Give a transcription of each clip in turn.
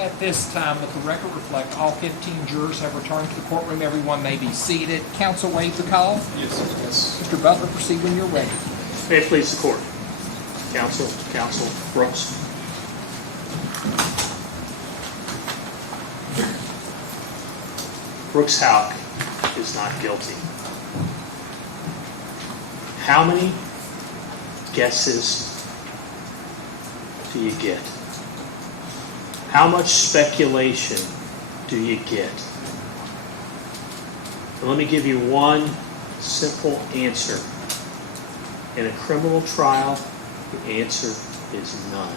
At this time, let the record reflect all 15 jurors have returned to the courtroom. Everyone may be seated. Counsel waive the call. Yes. Mr. Butler, proceed when you're ready. May it please the court. Counsel, Brooks. Brooks Houck is not guilty. How many guesses do you get? How much speculation do you get? And let me give you one simple answer. In a criminal trial, the answer is none.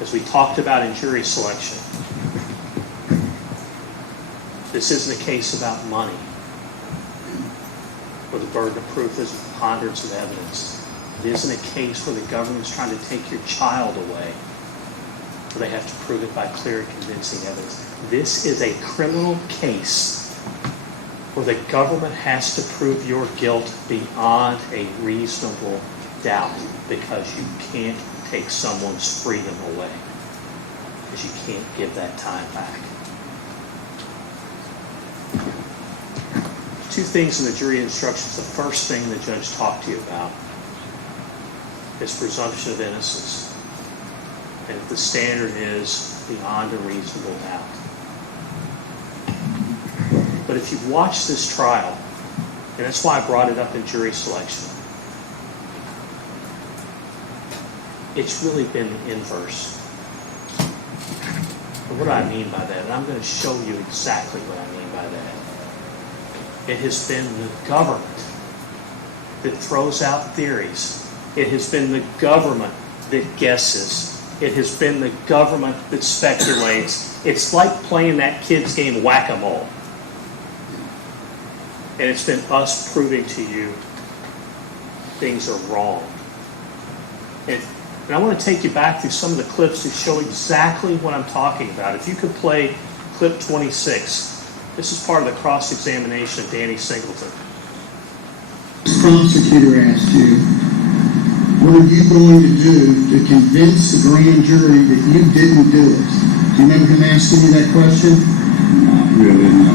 As we talked about in jury selection, this isn't a case about money, where the burden of proof is a preponderance of evidence. It isn't a case where the government is trying to take your child away, where they have to prove it by clear and convincing evidence. This is a criminal case where the government has to prove your guilt beyond a reasonable doubt, because you can't take someone's freedom away, because you can't give that time back. Two things in the jury instructions. The first thing the judge talked to you about is presumption of innocence. And if the standard is beyond a reasonable doubt. But if you've watched this trial, and that's why I brought it up in jury selection, it's really been the inverse. And what do I mean by that? And I'm going to show you exactly what I mean by that. It has been the government that throws out theories. It has been the government that guesses. It has been the government that speculates. It's like playing that kid's game whack-a-mole. And it's been us proving to you things are wrong. And I want to take you back through some of the clips to show exactly what I'm talking about. If you could play clip 26. This is part of the cross-examination of Danny Singleton. The prosecutor asked you, what are you going to do to convince the grand jury that you didn't do it? Do you remember him asking you that question? Not really, no.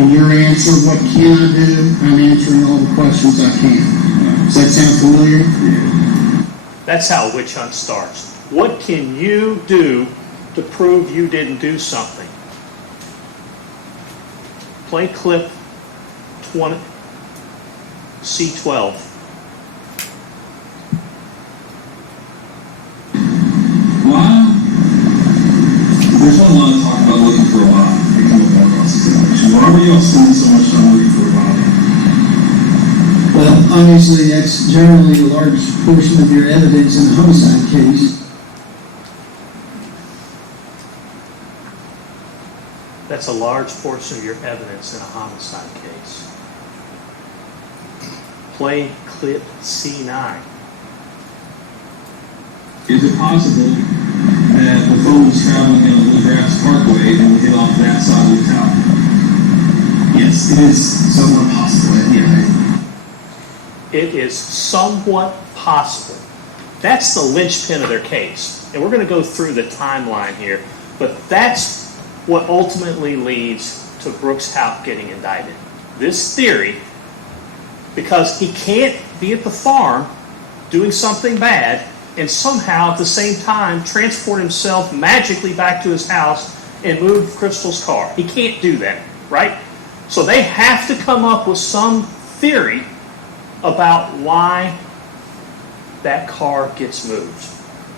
And your answer, what can I do? I'm answering all the questions I can. Does that sound familiar? Yeah. That's how a witch hunt starts. What can you do to prove you didn't do something? Play clip 20, C12. Well, there's not a lot of talk about looking for a body. They come up on cross-examination. Why were you all spending so much time looking for a body? Well, obviously that's generally a large portion of your evidence in a homicide case. That's a large portion of your evidence in a homicide case. Play clip C9. Is it possible that the phone was traveling down the Bluegrass Parkway and would hit off that side of the town? Yes, it is somewhat possible. Yeah. It is somewhat possible. That's the linchpin of their case. And we're going to go through the timeline here, but that's what ultimately leads to Brooks Houck getting indicted. This theory, because he can't be at the farm doing something bad and somehow at the same time transport himself magically back to his house and move Crystal's car. He can't do that, right? So they have to come up with some theory about why that car gets moved.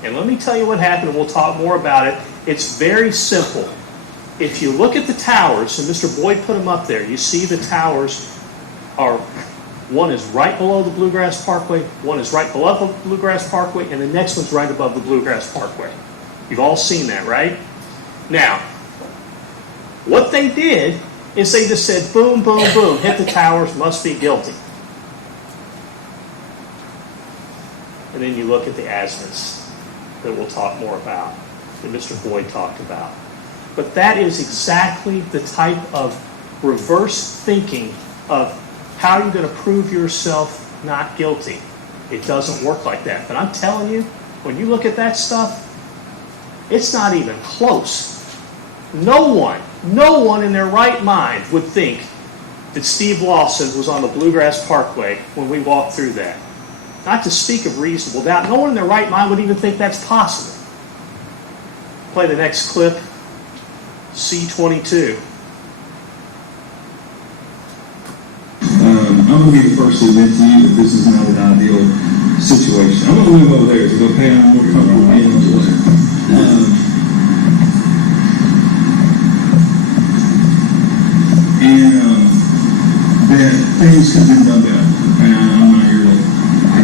And let me tell you what happened, and we'll talk more about it. It's very simple. If you look at the towers, and Mr. Boyd put them up there, you see the towers are, one is right below the Bluegrass Parkway, one is right below the Bluegrass Parkway, and the next one's right above the Bluegrass Parkway. You've all seen that, right? Now, what they did is they just said, boom, boom, boom, hit the towers, must be guilty. And then you look at the azimuths that we'll talk more about, that Mr. Boyd talked about. But that is exactly the type of reverse thinking of how you're going to prove yourself not guilty. It doesn't work like that. But I'm telling you, when you look at that stuff, It's not even close. No one in their right mind would think that Steve Lawson was on the Bluegrass Parkway when we walked through that. Not to speak of reasonable doubt, no one in their right mind would even think that's possible. Play the next clip, C-22. I'm going to be the first to admit to you that this is not an ideal situation. I'm going to move over there to go pay. I'm more comfortable being over there. That things could have been done better. And I'm not here to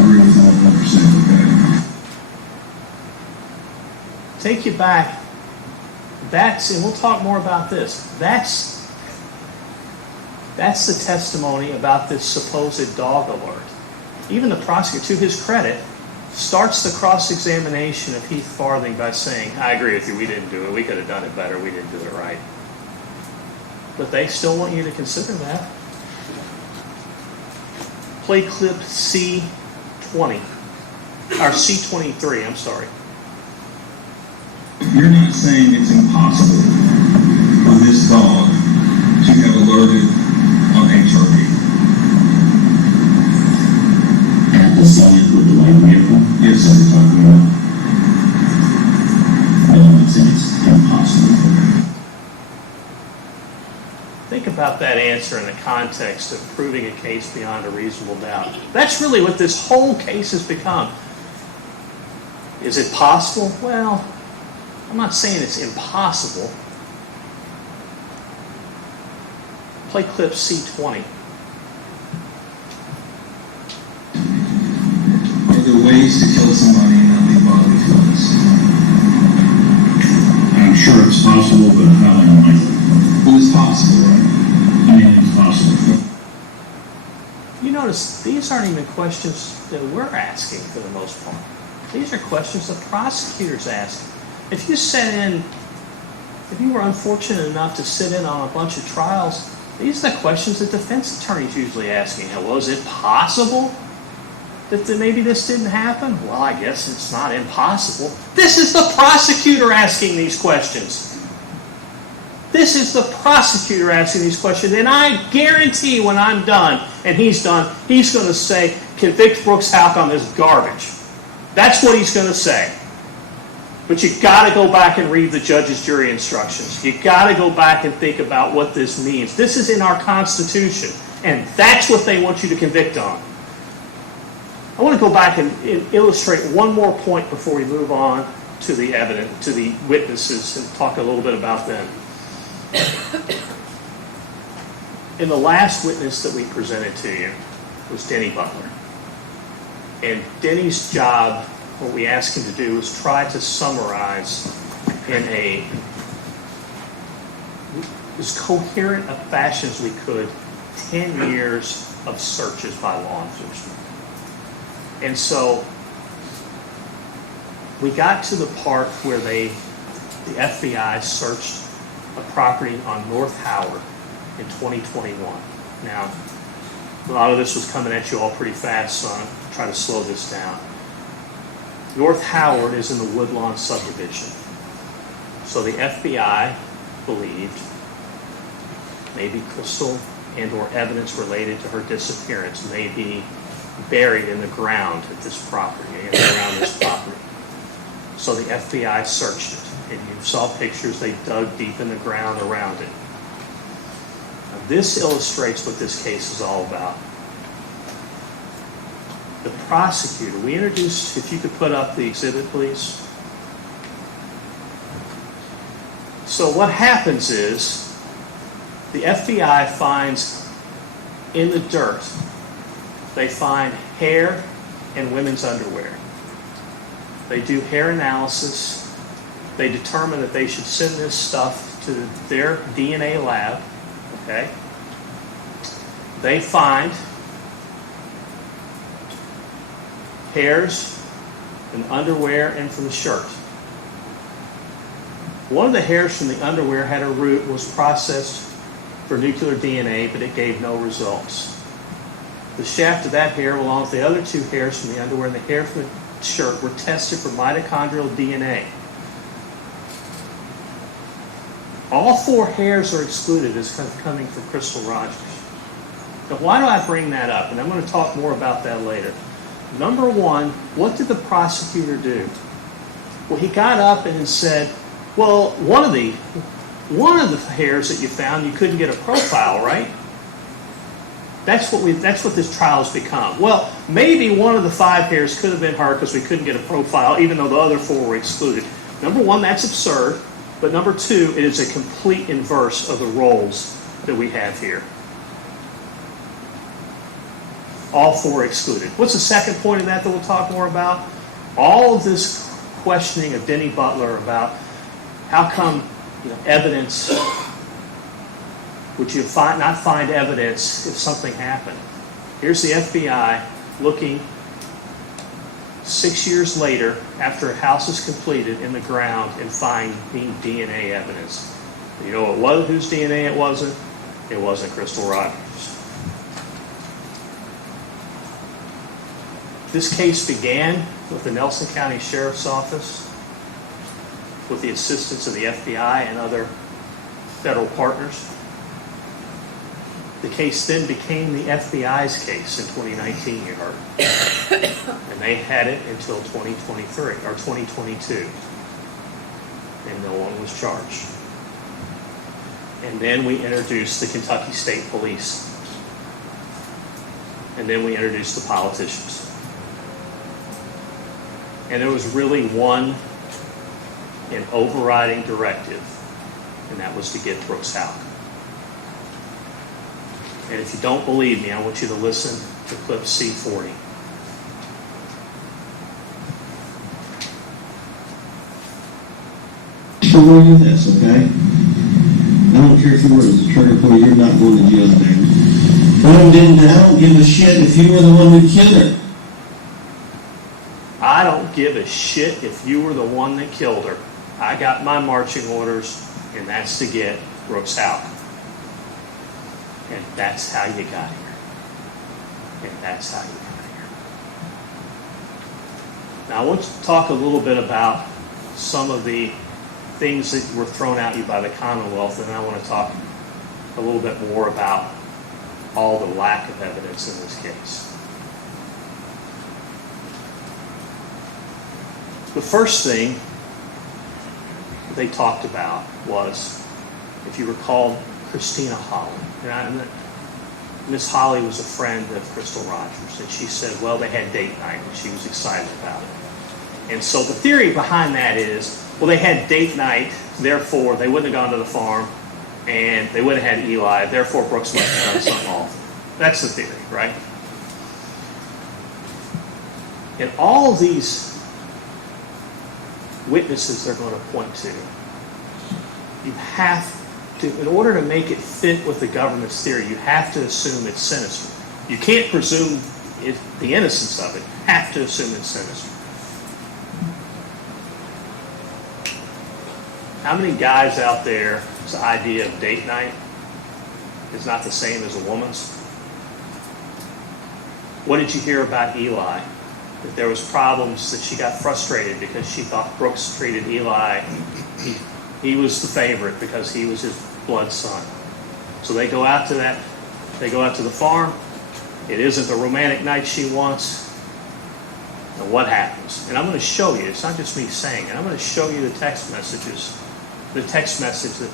agree with all 100%. Okay. Take you back. And we'll talk more about this. That's the testimony about this supposed dog alert. Even the prosecutor, to his credit, starts the cross-examination of Heath Farthing by saying, I agree with you, we didn't do it. We could have done it better. We didn't do it right. But they still want you to consider that. Play clip C-20, or C-23, I'm sorry. You're not saying it's impossible for this dog to have alerted on HRV? At the scene with the white vehicle? Yes, That sir. we're talking about? No, I'm saying it's impossible. Think about that answer in the context of proving a case beyond a reasonable doubt. That's really what this whole case has become. Is it possible? Well, I'm not saying it's impossible. Play clip C-20. Are there ways to kill somebody and not leave bodily fluids? I'm sure it's possible, but highly unlikely. Well, it's possible, right? I mean, it's possible. You notice these aren't even questions that we're asking for the most part. These are questions the prosecutor's asking. If you were unfortunate enough to sit in on a bunch of trials, these are the questions that defense attorneys usually asking. Well, is it possible that maybe this didn't happen? Well, I guess it's not impossible. This is the prosecutor asking these questions. This is the prosecutor asking these questions, and I guarantee when I'm done, and he's done, he's going to say, convict Brooks Houck on this garbage. That's what he's going to say. But you got to go back and read the judge's jury instructions. You got to go back and think about what this means. This is in our Constitution, and that's what they want you to convict on. I want to go back and illustrate one more point before we move on to the evidence, to the witnesses, and talk a little bit about them. In the last witness that we presented to you was Denny Butler. And Denny's job, what we asked him to do, was try to summarize in as coherent a fashion as we could 10 years of searches by law enforcement. And so we got to the part where the FBI searched a property on North Howard in 2021. Now, a lot of this was coming at you all pretty fast, so I'm trying to slow this down. North Howard is in the Woodlawn subdivision. So the FBI believed maybe Crystal and or evidence related to her disappearance may be buried in the ground at this property, around this property. So the FBI searched it. And you saw pictures, they dug deep in the ground around it. Now, this illustrates what this case is all about. The prosecutor, we introduced, if you could put up the exhibit, please. So what happens is, the FBI finds in the dirt, they find hair and women's underwear. They do hair analysis. They determine that they should send this stuff to their DNA lab, okay? They find hairs and underwear and from the shirt. One of the hairs from the underwear had a root, was processed for nuclear DNA, but it gave no results. The shaft of that hair, along with the other two hairs from the underwear and the hair from the shirt, were tested for mitochondrial DNA. All 4 hairs are excluded as coming from Crystal Rogers. Now, why do I bring that up? And I'm going to talk more about that later. Number one, what did the prosecutor do? Well, he got up and said, well, one of the hairs that you found, you couldn't get a profile, right? That's what this trial has become. Well, maybe one of the 5 hairs could have been her because we couldn't get a profile, even though the other 4 were excluded. Number one, that's absurd. But number two, it is a complete inverse of the roles that we have here. All 4 excluded. What's the second point of that we'll talk more about? All of this questioning of Denny Butler about how come evidence, would you not find evidence if something happened? Here's the FBI looking 6 years later after a house is completed in the ground and finding DNA evidence. You know whose DNA it wasn't? It wasn't Crystal Rogers. This case began with the Nelson County Sheriff's Office with the assistance of the FBI and other federal partners. The case then became the FBI's case in 2019, you heard. And they had it until 2023, or 2022. And no one was charged. And then we introduced the Kentucky State Police. And then we introduced the politicians. And there was really one an overriding directive, and that was to get Brooks Houck. And if you don't believe me, I want you to listen to clip C40. Sure you this, okay? I don't care if you were as a church employee, you're not going to jail there. I don't give a shit if you were the one who killed her. I don't give a shit if you were the one that killed her. I got my marching orders, and that's to get Brooks Houck. And that's how you got here. And that's how you got here. Now I want to talk a little bit about some of the things that were thrown at you by the Commonwealth, and I want to talk a little bit more about all the lack of evidence in this case. The first thing they talked about was, if you recall, Christina Holly. And Miss Holly was a friend of Crystal Rogers, and she said, well, they had date night, and she was excited about it. And so the theory behind that is, well, they had date night, therefore they wouldn't have gone to the farm, and they wouldn't have had Eli, therefore Brooks must have done something awful. That's the theory, right? And all of these witnesses they're going to point to, you have to, in order to make it fit with the government's theory, you have to assume it's sinister. You can't presume the innocence of it. You have to assume it's sinister. How many guys out there's idea of date night is not the same as a woman's? What did you hear about Eli? That there was problems, that she got frustrated because she thought Brooks treated Eli, he was the favorite because he was his blood son. So they go out to the farm. It isn't the romantic night she wants. And what happens? And I'm going to show you, it's not just me saying it, I'm going to show you the text messages. The text message that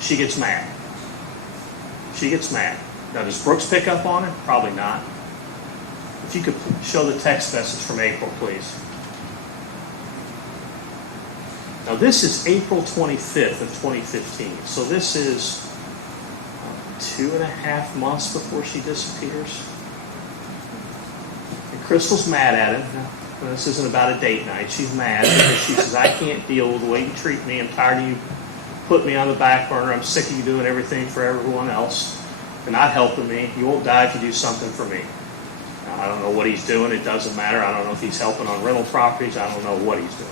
she gets mad. She gets mad. Now, does Brooks pick up on it? Probably not. If you could show the text message from April, please. Now, this is April 25th of 2015. So this is 2.5 months before she disappears. And Crystal's mad at him. Now, this isn't about a date night. She's mad because she says, I can't deal with the way you treat me. I'm tired of you putting me on the back burner. I'm sick of you doing everything for everyone else. You're not helping me. You won't die if you do something for me. Now, I don't know what he's doing. It doesn't matter. I don't know if he's helping on rental properties. I don't know what he's doing.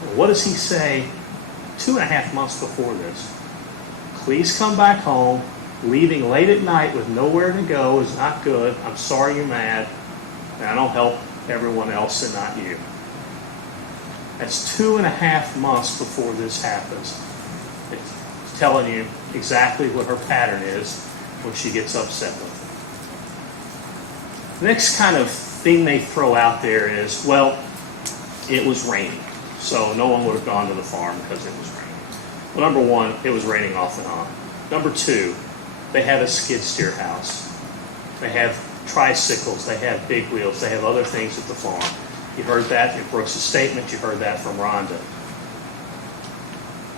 Well, what does he say 2.5 months before this? Please come back home. Leaving late at night with nowhere to go is not good. I'm sorry you're mad. And I don't help everyone else and not you. That's 2.5 months before this happens. It's telling you exactly what her pattern is when she gets upset with it. The next kind of thing they throw out there is, well, it was raining, so no one would have gone to the farm because it was raining. Well, number one, it was raining off and on. Number two, they have a skid steer house. They have tricycles, they have big wheels, they have other things at the farm. You heard that in Brooks' statement, you heard that from Rhonda.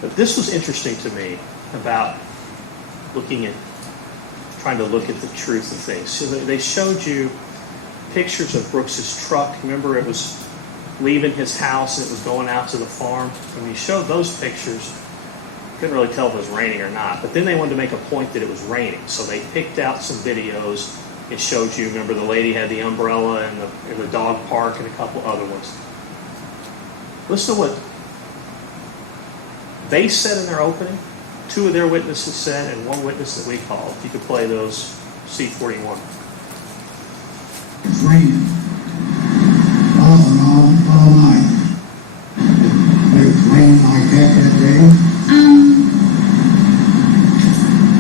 But this was interesting to me about trying to look at the truth of things. So they showed you pictures of Brooks' truck. Remember, it was leaving his house and it was going out to the farm. And when you showed those pictures, you couldn't really tell if it was raining or not. But then they wanted to make a point that it was raining. So they picked out some videos. It showed you, remember, the lady had the umbrella in the dog park and a couple other ones. Listen to what they said in their opening. 2 of their witnesses said, and 1 witness that we called. If you could play those, C41. It's raining. Off and on, all night. It was raining like that day.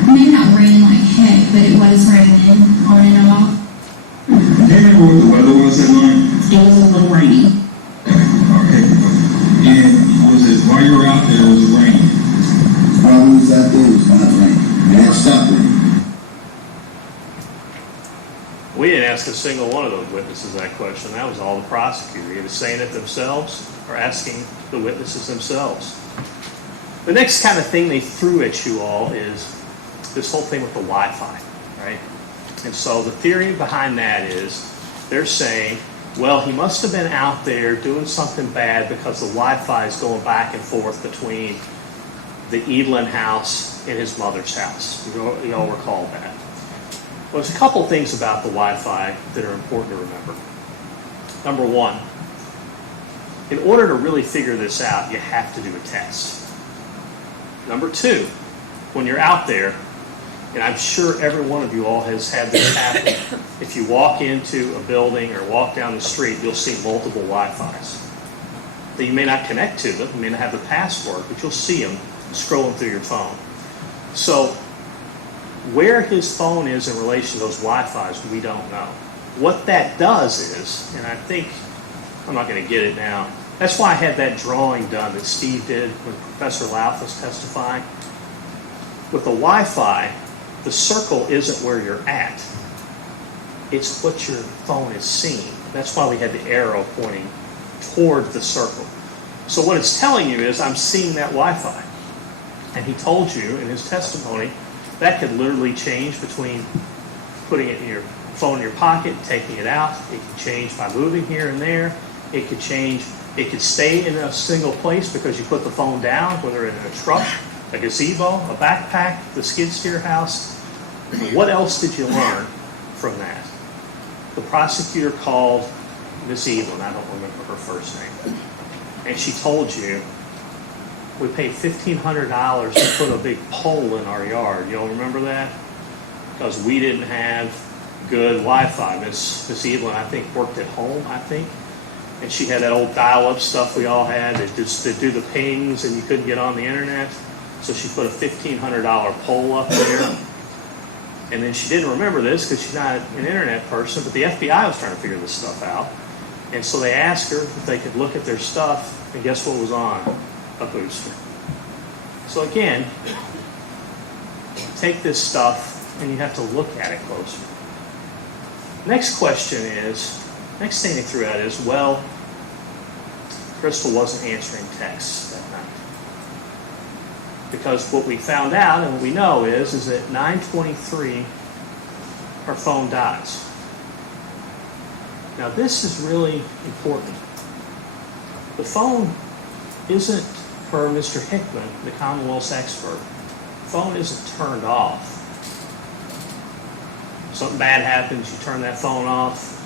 Maybe not raining like heck, but it was raining on and off. Do you remember what the weather was that night? It was a little rainy. Okay. And was it, while you were out there, was it raining? While we was out there, it was not raining. It had stopped raining. We didn't ask a single one of those witnesses that question. That was all the prosecutor, either saying it themselves or asking the witnesses themselves. The next kind of thing they threw at you all is this whole thing with the Wi-Fi, right? And so the theory behind that is they're saying, well, he must have been out there doing something bad because the Wi-Fi is going back and forth between the Edelin house and his mother's house. You all recall that. Well, there's a couple things about the Wi-Fi that are important to remember. Number one, in order to really figure this out, you have to do a test. Number two, when you're out there, and I'm sure every one of you all has had this happen, if you walk into a building or walk down the street, you'll see multiple Wi-Fis. That you may not connect to them, you may not have the password, but you'll see them scrolling through your phone. So where his phone is in relation to those Wi-Fis, we don't know. What that does is, and I think, I'm not going to get it now, that's why I had that drawing done that Steve did when Professor Louth was testifying. With the Wi-Fi, the circle isn't where you're at. It's what your phone is seeing. That's why we had the arrow pointing toward the circle. So what it's telling you is, I'm seeing that Wi-Fi. And he told you in his testimony, that could literally change between putting it in your phone in your pocket, taking it out. It could change by moving here and there. It could change. It could stay in a single place because you put the phone down, whether in a truck, a gazebo, a backpack, the skid steer house. What else did you learn from that? The prosecutor called Miss Evelyn, I don't remember her first name, and she told you, we paid $1,500 to put a big pole in our yard. You all remember that? Because we didn't have good Wi-Fi. Miss Evelyn, I think, worked at home, I think. And she had that old dial-up stuff we all had that do the pings and you couldn't get on the internet. So she put a $1,500 pole up there. And then she didn't remember this because she's not an internet person, but the FBI was trying to figure this stuff out. And so they asked her if they could look at their stuff, and guess what was on? A booster. So again, take this stuff and you have to look at it closer. Next question is, next thing they threw out is, well, Crystal wasn't answering texts that night. Because what we found out and what we know is at 9:23, her phone dies. Now this is really important. The phone isn't, per Mr. Hickman, the Commonwealth's expert, the phone isn't turned off. Something bad happens, you turn that phone off,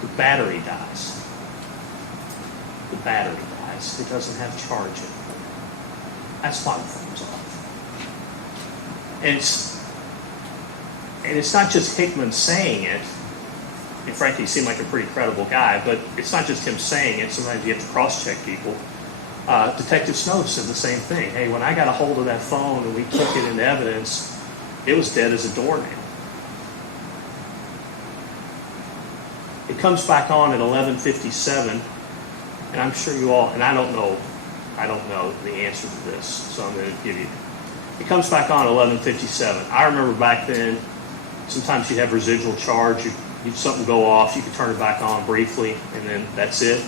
the battery dies. The battery dies. It doesn't have charging. That's why the phone's off. And it's not just Hickman saying it. And frankly, he seemed like a pretty credible guy, but it's not just him saying it. Sometimes you have to cross-check people. Detective Snow said the same thing. Hey, when I got a hold of that phone and we took it into evidence, it was dead as a doornail. It comes back on at 11:57, and I'm sure you all, and I don't know the answer to this, so I'm going to give you. It comes back on at 11:57. I remember back then, sometimes you'd have residual charge. You'd something go off, you could turn it back on briefly, and then that's it.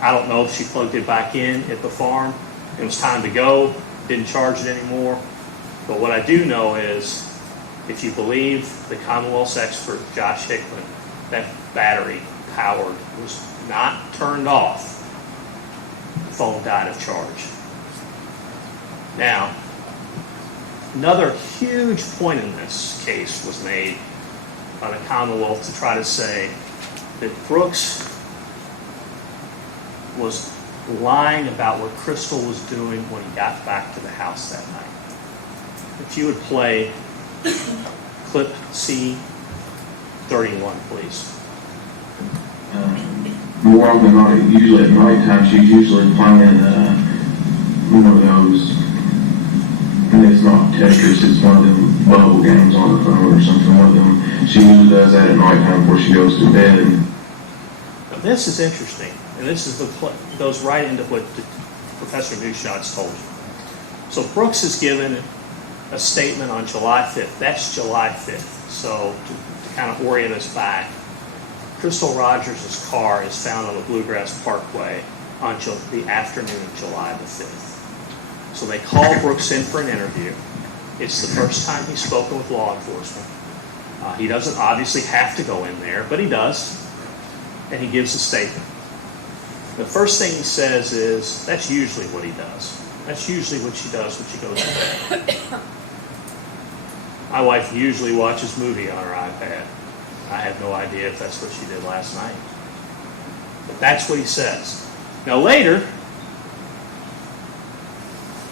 I don't know if she plugged it back in at the farm. It was time to go, didn't charge it anymore. But what I do know is, if you believe the Commonwealth's expert, Josh Hickman, that battery powered was not turned off. The phone died of charge. Now, another huge point in this case was made by the Commonwealth to try to say that Brooks was lying about what Crystal was doing when he got back to the house that night. If you would play clip C31, please. More often than not, usually at nighttime, she's usually playing one of those, and it's not Tetris, it's one of them bubble games on her phone or something. One of them, she usually does that at nighttime before she goes to bed. Now, this is interesting, and this is goes right into what Professor Newshot's told you. So Brooks is given a statement on July 5th. That's July 5th. So to kind of orient us back, Crystal Rogers' car is found on the Bluegrass Parkway on the afternoon of July the 5th. So they call Brooks in for an interview. It's the first time he's spoken with law enforcement. He doesn't obviously have to go in there, but he does. And he gives a statement. The first thing he says is, that's usually what he does. That's usually what she does when she goes to bed. My wife usually watches movie on her iPad. I have no idea if that's what she did last night. But that's what he says. Now later,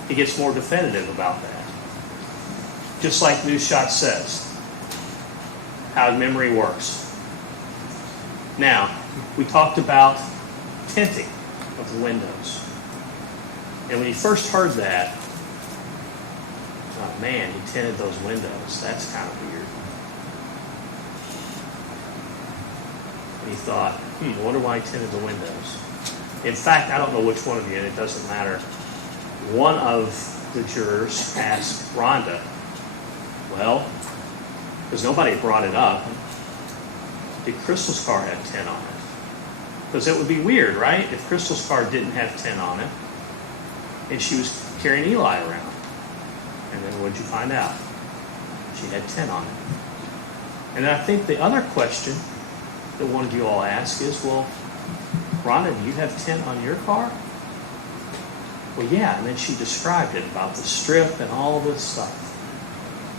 he gets more definitive about that. Just like Newshot says, how memory works. Now, we talked about tinting of the windows. And when he first heard that, oh man, he tinted those windows. That's kind of weird. And he thought, I wonder why he tinted the windows. In fact, I don't know which one of you, and it doesn't matter. One of the jurors asked Rhonda, well, because nobody brought it up, did Crystal's car have 10 on it? Because it would be weird, right? If Crystal's car didn't have 10 on it, and she was carrying Eli around. And then what did you find out? She had 10 on it. And I think the other question that one of you all asked is, well, Rhonda, do you have 10 on your car? Well, yeah, and then she described it about the strip and all this stuff.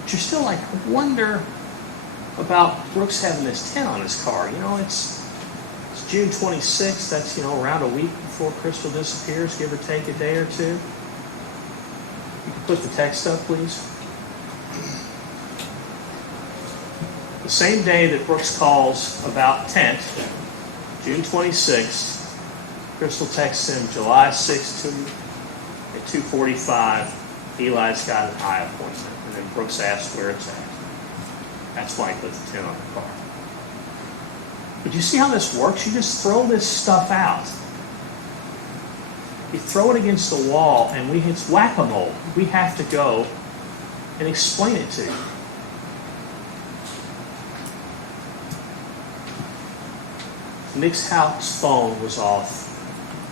But you're still like, I wonder about Brooks having this 10 on his car. You know, it's June 26th. That's, around a week before Crystal disappears, give or take a day or two. You can put the text up, please. The same day that Brooks calls about tent, June 26th, Crystal texts him July 6th at 2:45. Eli's got an eye appointment. And then Brooks asks where it's at. That's why he put the 10 on the car. But you see how this works? You just throw this stuff out. You throw it against the wall, and it's whack-a-mole. We have to go and explain it to you. Nick Houck's phone was off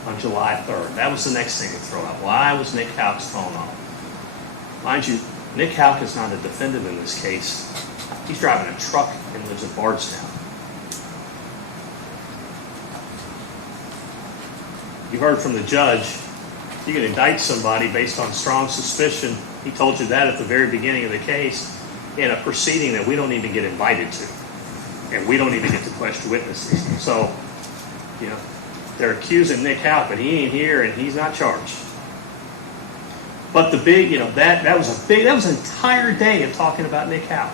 on July 3rd. That was the next thing to throw out. Why was Nick Houck's phone off? Mind you, Nick Houck is not a defendant in this case. He's driving a truck and lives in Bardstown. You heard from the judge, you can indict somebody based on strong suspicion. He told you that at the very beginning of the case in a proceeding that we don't even get invited to. And we don't even get to question witnesses. So, they're accusing Nick Houck, but he ain't here and he's not charged. But the big, that was an entire day of talking about Nick Houck.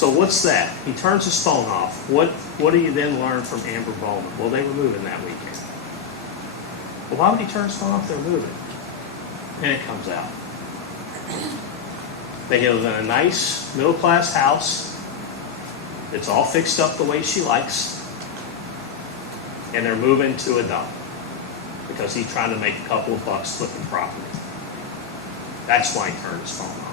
So what's that? He turns his phone off. What do you then learn from Amber Bowman? Well, they were moving that weekend. Well, why would he turn his phone off? They're moving. And it comes out. They live in a nice middle-class house. It's all fixed up the way she likes. And they're moving to a dump because he's trying to make a couple of bucks flipping property. That's why he turned his phone off.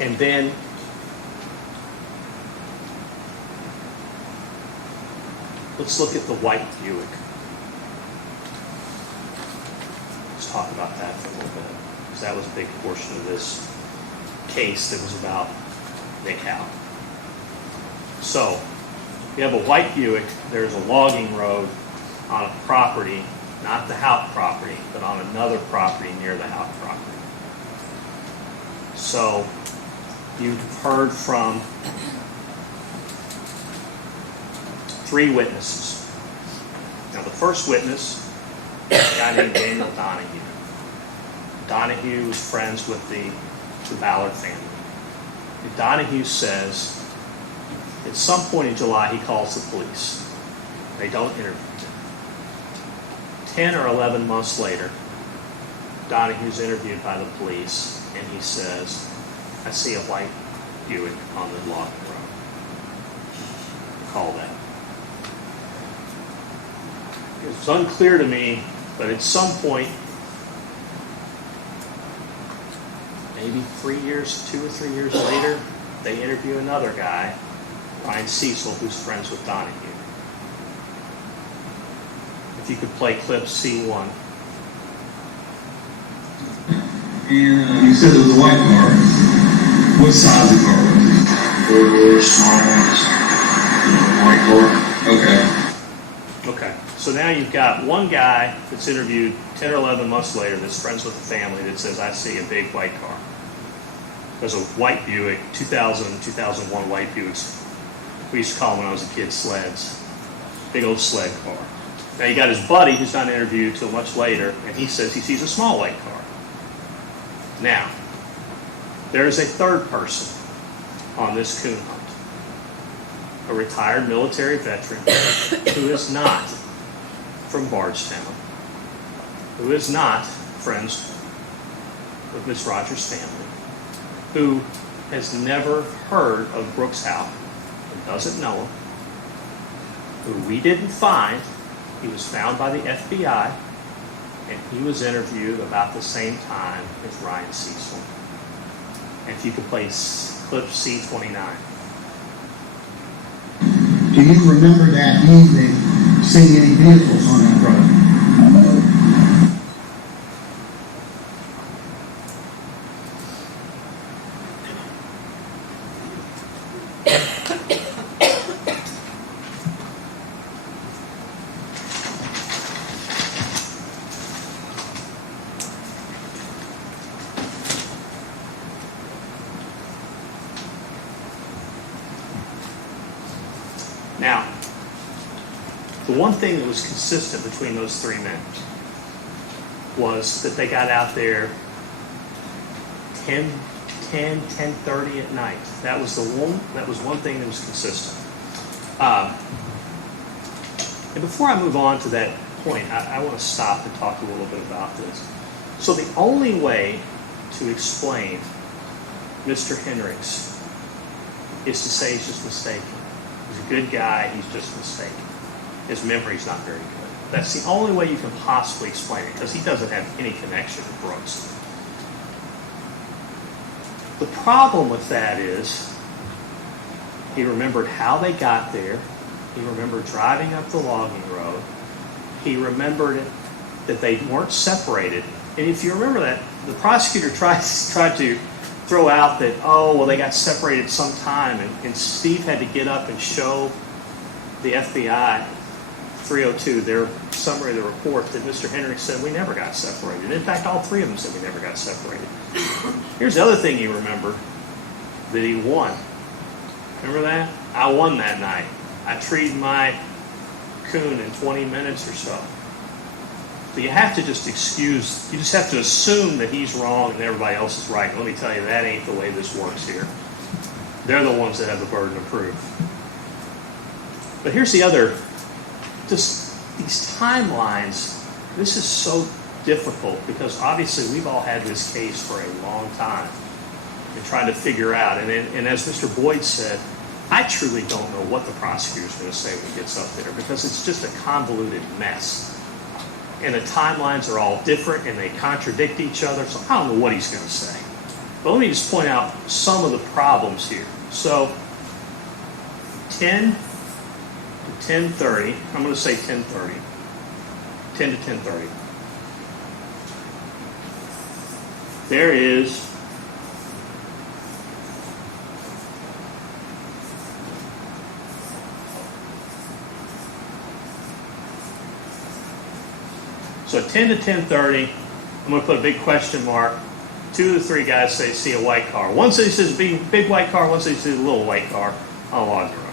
And then let's look at the white Buick. Let's talk about that for a little bit, because that was a big portion of this case that was about Nick Houck. So, you have a white Buick, there's a logging road on a property, not the Houck property, but on another property near the Houck property. So, you've heard from 3 witnesses. Now, the first witness, a guy named Daniel Donahue. Donahue was friends with the Ballard family. And Donahue says, at some point in July, he calls the police. They don't interview him. 10 or 11 months later, Donahue's interviewed by the police, and he says, I see a white Buick on the logging road. Call that. It's unclear to me, but at some point, maybe 2 or 3 years later, they interview another guy, Ryan Cecil, who's friends with Donahue. If you could play clip C1. And you said it was a white car. What size of car was it? Or small ones. White car. Okay. Okay, so now you've got one guy that's interviewed 10 or 11 months later that's friends with the family that says, I see a big white car. There's a white Buick, 2000, 2001 white Buicks. We used to call them when I was a kid sleds. Big old sled car. Now you got his buddy who's not interviewed till much later, and he says he sees a small white car. Now, there is a third person on this coon hunt. A retired military veteran who is not from Bardstown, who is not friends with Miss Rogers' family, who has never heard of Brooks Houck and doesn't know him, who we didn't find. He was found by the FBI, and he was interviewed about the same time as Ryan Cecil. And if you could play clip C29. Do you remember that evening seeing any vehicles on that road? Now, the one thing that was consistent between those 3 men was that they got out there 10:30 at night. That was one thing that was consistent. And before I move on to that point, I want to stop and talk a little bit about this. So the only way to explain Mr. Hendricks is to say he's just mistaken. He's a good guy, he's just mistaken. His memory's not very good. That's the only way you can possibly explain it, because he doesn't have any connection to Brooks. The problem with that is he remembered how they got there. He remembered driving up the logging road. He remembered that they weren't separated. And if you remember that, the prosecutor tried to throw out that, oh, well, they got separated sometime, and Steve had to get up and show the FBI 302, their summary of the report, that Mr. Hendricks said we never got separated. In fact, all 3 of them said we never got separated. Here's the other thing he remembered, that he won. Remember that? I won that night. I treed my coon in 20 minutes or so. But you have to just you just have to assume that he's wrong and everybody else is right. And let me tell you, that ain't the way this works here. They're the ones that have the burden of proof. But here's the other, just these timelines, this is so difficult because obviously we've all had this case for a long time and trying to figure out. And as Mr. Boyd said, I truly don't know what the prosecutor's going to say when he gets up there because it's just a convoluted mess. And the timelines are all different and they contradict each other, so I don't know what he's going to say. But let me just point out some of the problems here. So 10 to 10:30, I'm going to say 10:30, 10 to 10:30. There is so 10 to 10:30, I'm going to put a big question mark. 2 of the 3 guys say see a white car. One says he sees a big white car, one says he sees a little white car on a logging road.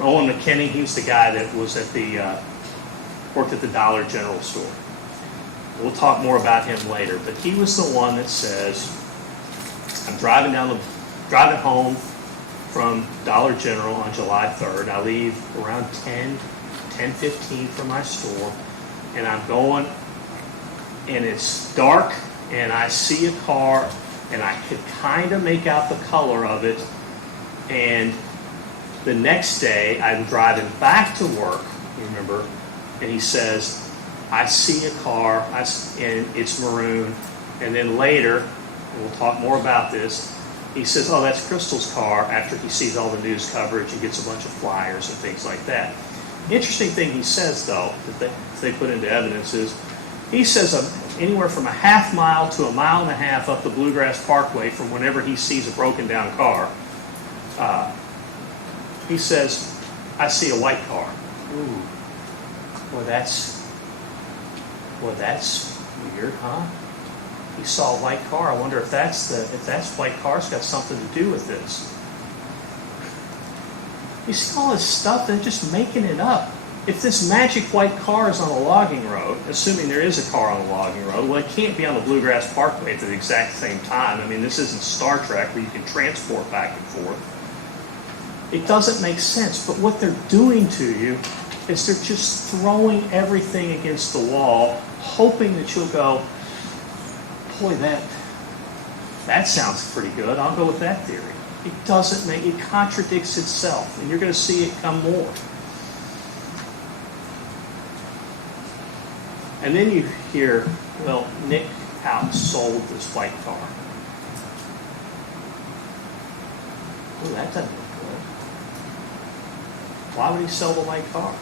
Owen McKinney, he's the guy that was at worked at the Dollar General store. We'll talk more about him later, but he was the one that says, I'm driving home from Dollar General on July 3rd. I leave around 10:15 from my store, and I'm going, and it's dark, and I see a car, and I could kind of make out the color of it, and the next day, I'm driving back to work, remember, and he says, I see a car, and it's maroon. And then later, and we'll talk more about this, he says, oh, that's Crystal's car, after he sees all the news coverage and gets a bunch of flyers and things like that. The interesting thing he says, though, that they put into evidence is, he says anywhere from a half mile to a mile and a half up the Bluegrass Parkway from whenever he sees a broken down car, he says, I see a white car. Ooh, well, that's weird, huh? He saw a white car. I wonder if that's white car's got something to do with this. You see all this stuff, they're just making it up. If this magic white car is on a logging road, assuming there is a car on a logging road, well, it can't be on the Bluegrass Parkway at the exact same time. I mean, this isn't Star Trek where you can transport back and forth. It doesn't make sense, but what they're doing to you is they're just throwing everything against the wall, hoping that you'll go, boy, that sounds pretty good. I'll go with that theory. It contradicts itself, and you're going to see it come more. And then you hear, well, Nick Houck sold this white car. Oh, that doesn't look good. Why would he sell the white car?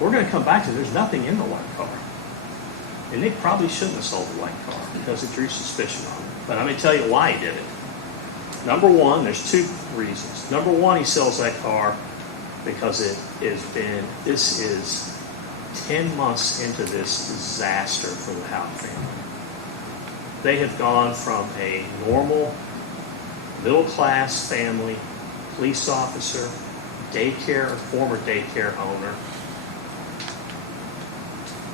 We're going to come back to there's nothing in the white car. And Nick probably shouldn't have sold the white car because it drew suspicion on him. But I'm going to tell you why he did it. Number one, there's 2 reasons. Number one, he sells that car because this is 10 months into this disaster for the Houck family. They have gone from a normal, middle-class family, police officer, former daycare owner,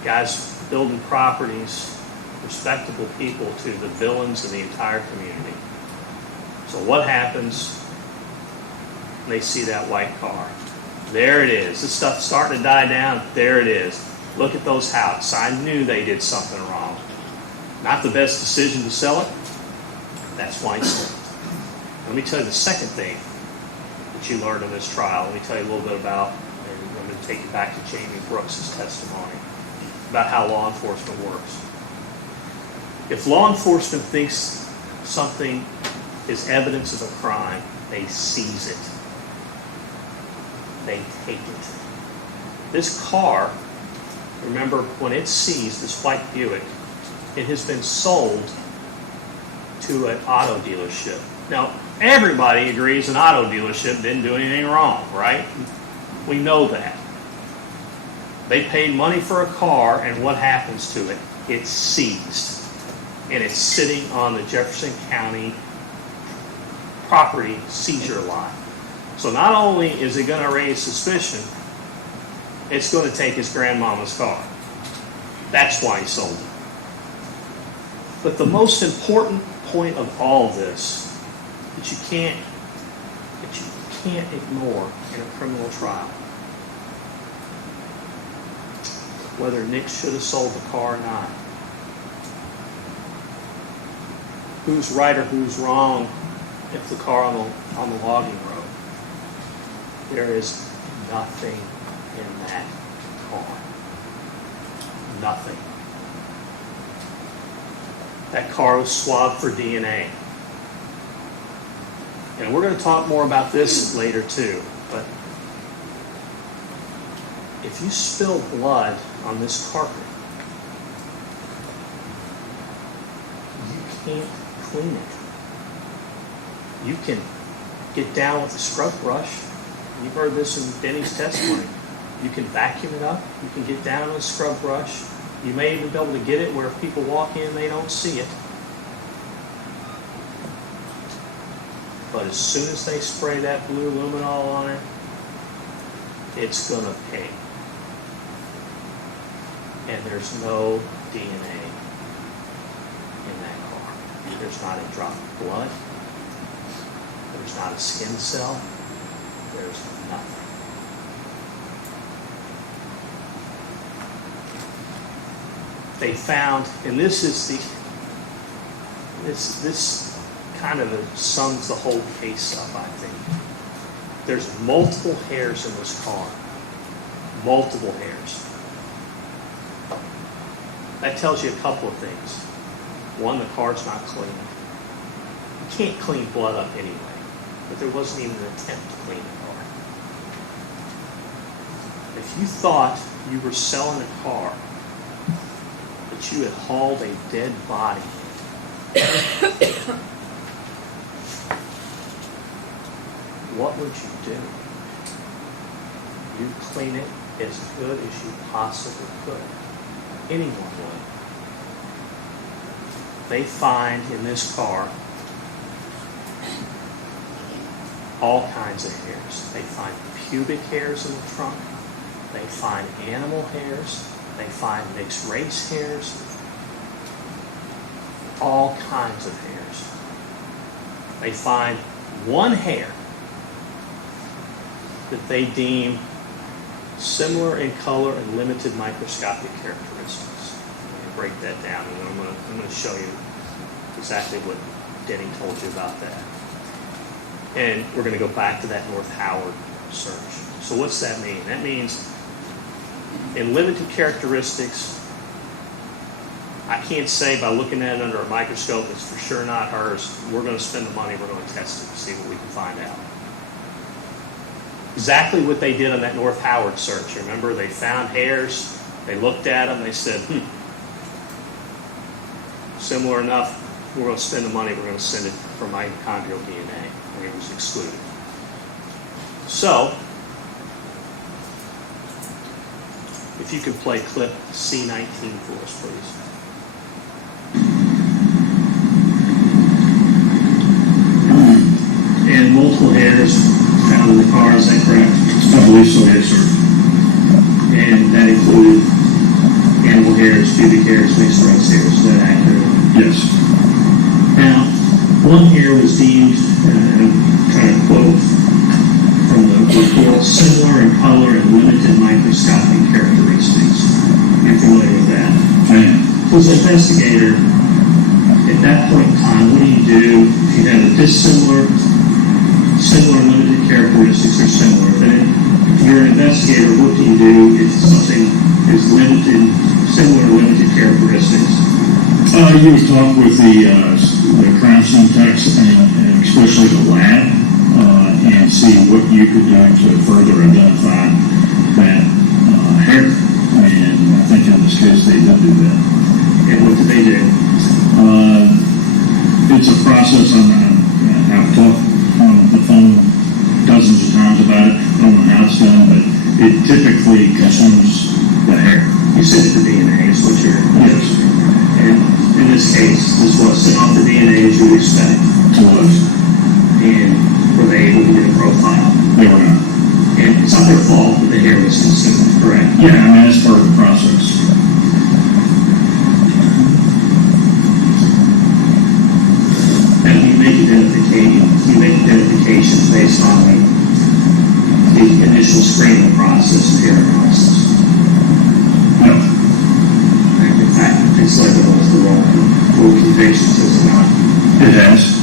guys building properties, respectable people, to the villains of the entire community. So what happens when they see that white car? There it is. This stuff's starting to die down. There it is. Look at those Houcks. I knew they did something wrong. Not the best decision to sell it. That's why he sold it. Let me tell you the second thing that you learned in this trial. Let me tell you a little bit about, and I'm going to take you back to Jamie Brooks' testimony about how law enforcement works. If law enforcement thinks something is evidence of a crime, they seize it. They take it. This car, remember, when it's seized, this white Buick, it has been sold to an auto dealership. Now, everybody agrees an auto dealership didn't do anything wrong, right? We know that. They paid money for a car, and what happens to it? It's seized. And it's sitting on the Jefferson County property seizure lot. So not only is it going to raise suspicion, it's going to take his grandmama's car. That's why he sold it. But the most important point of all of this that you can't ignore in a criminal trial, whether Nick should have sold the car or not, who's right or who's wrong if the car on the logging road. There is nothing in that car. Nothing. That car was swabbed for DNA. And we're going to talk more about this later too, but if you spill blood on this carpet, you can't clean it. You can get down with a scrub brush. You've heard this in Denny's testimony. You can vacuum it up. You can get down with a scrub brush. You may even be able to get it where if people walk in, they don't see it. But as soon as they spray that blue luminol on it, it's going to ping. And there's no DNA in that car. There's not a drop of blood. There's not a skin cell. There's nothing. They found, and this kind of sums the whole case up, I think. There's multiple hairs in this car. Multiple hairs. That tells you a couple of things. One, the car's not clean. You can't clean blood up anyway, but there wasn't even an attempt to clean the car. If you thought you were selling a car, but you had hauled a dead body, what would you do? You'd clean it as good as you possibly could. Anyone would. They find in this car all kinds of hairs. They find pubic hairs in the trunk. They find animal hairs. They find mixed race hairs. All kinds of hairs. They find one hair that they deem similar in color and limited microscopic characteristics. I'm going to break that down, and I'm going to show you exactly what Denny told you about that. And we're going to go back to that North Howard search. So what's that mean? That means in limited characteristics, I can't say by looking at it under a microscope it's for sure not hers. We're going to spend the money, we're going to test it and see what we can find out. Exactly what they did on that North Howard search. Remember, they found hairs, they looked at them, they said, similar enough, we're going to spend the money, we're going to send it for mitochondrial DNA, and it was excluded. So, if you could play clip C19 for us, please. And multiple hairs found in the car, is that correct? I believe so, yes, sir. And that included animal hairs, pubic hairs, mixed race hairs. Is that accurate? Yes. Now, one hair was deemed, I'm trying to quote from the report, similar in color and limited microscopic characteristics. You're familiar with that? I am. As an investigator, at that point in time, what do you do if you have a dissimilar, similar limited characteristics or similar? Then if you're an investigator, what do you do if something is limited, similar limited characteristics? You would talk with the crime scene techs and especially the lab and see what you could do to further identify that hair. And I think in this case they did do that. And what did they do? It's a process. I've talked on the phone dozens of times about it. I don't know how it's done, but it typically consumes the hair. You sent it to DNA, is what you're, Yes, and in this case, this was sent off to DNA as you would expect. it was. And were they able to get a profile? They were not. And it's not their fault that the hair was consumed, correct? Yeah, I mean, that's part of the process. And you make identifications based on the initial screening process and hair analysis. No, And in fact, it's like it was the role convictions, is it not? it has.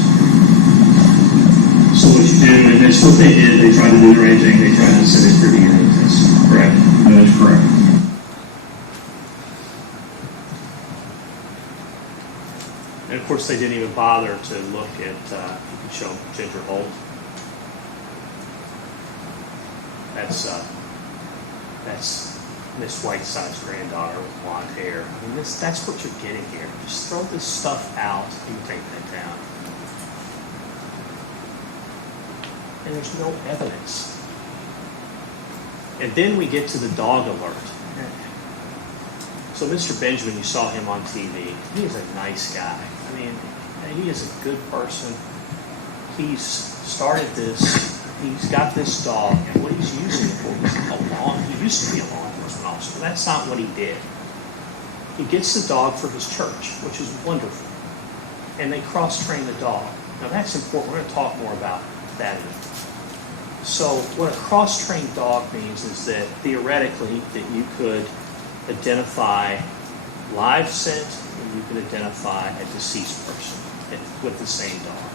So what you do, and that's what they did, they tried to do the right thing, they tried to send it for DNA test, correct? That is correct. And of course, they didn't even bother to look at, you can show Ginger Holt. That's Miss Whiteside's granddaughter with blonde hair. I mean, that's what you're getting here. Just throw this stuff out and take that down. And there's no evidence. And then we get to the dog alert. So Mr. Benjamin, you saw him on TV. He is a nice guy. I mean, he is a good person. He's started this. He's got this dog, and what he's using it for is he used to be a law enforcement officer, but that's not what he did. He gets the dog for his church, which is wonderful. And they cross-train the dog. Now that's important. We're going to talk more about that in a minute. So what a cross-trained dog means is that theoretically that you could identify live scent and you could identify a deceased person with the same dog.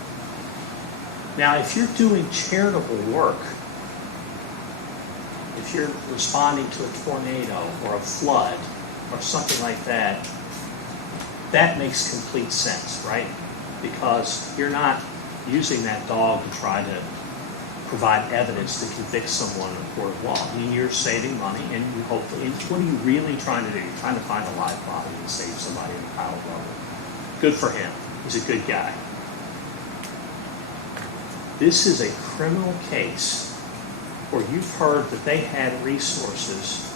Now, if you're doing charitable work, if you're responding to a tornado or a flood or something like that, that makes complete sense, right? Because you're not using that dog to try to provide evidence to convict someone in a court of law. I mean, you're saving money, and you hopefully, and what are you really trying to do? You're trying to find a live body and save somebody in a pile of rubble. Good for him. He's a good guy. This is a criminal case where you've heard that they had resources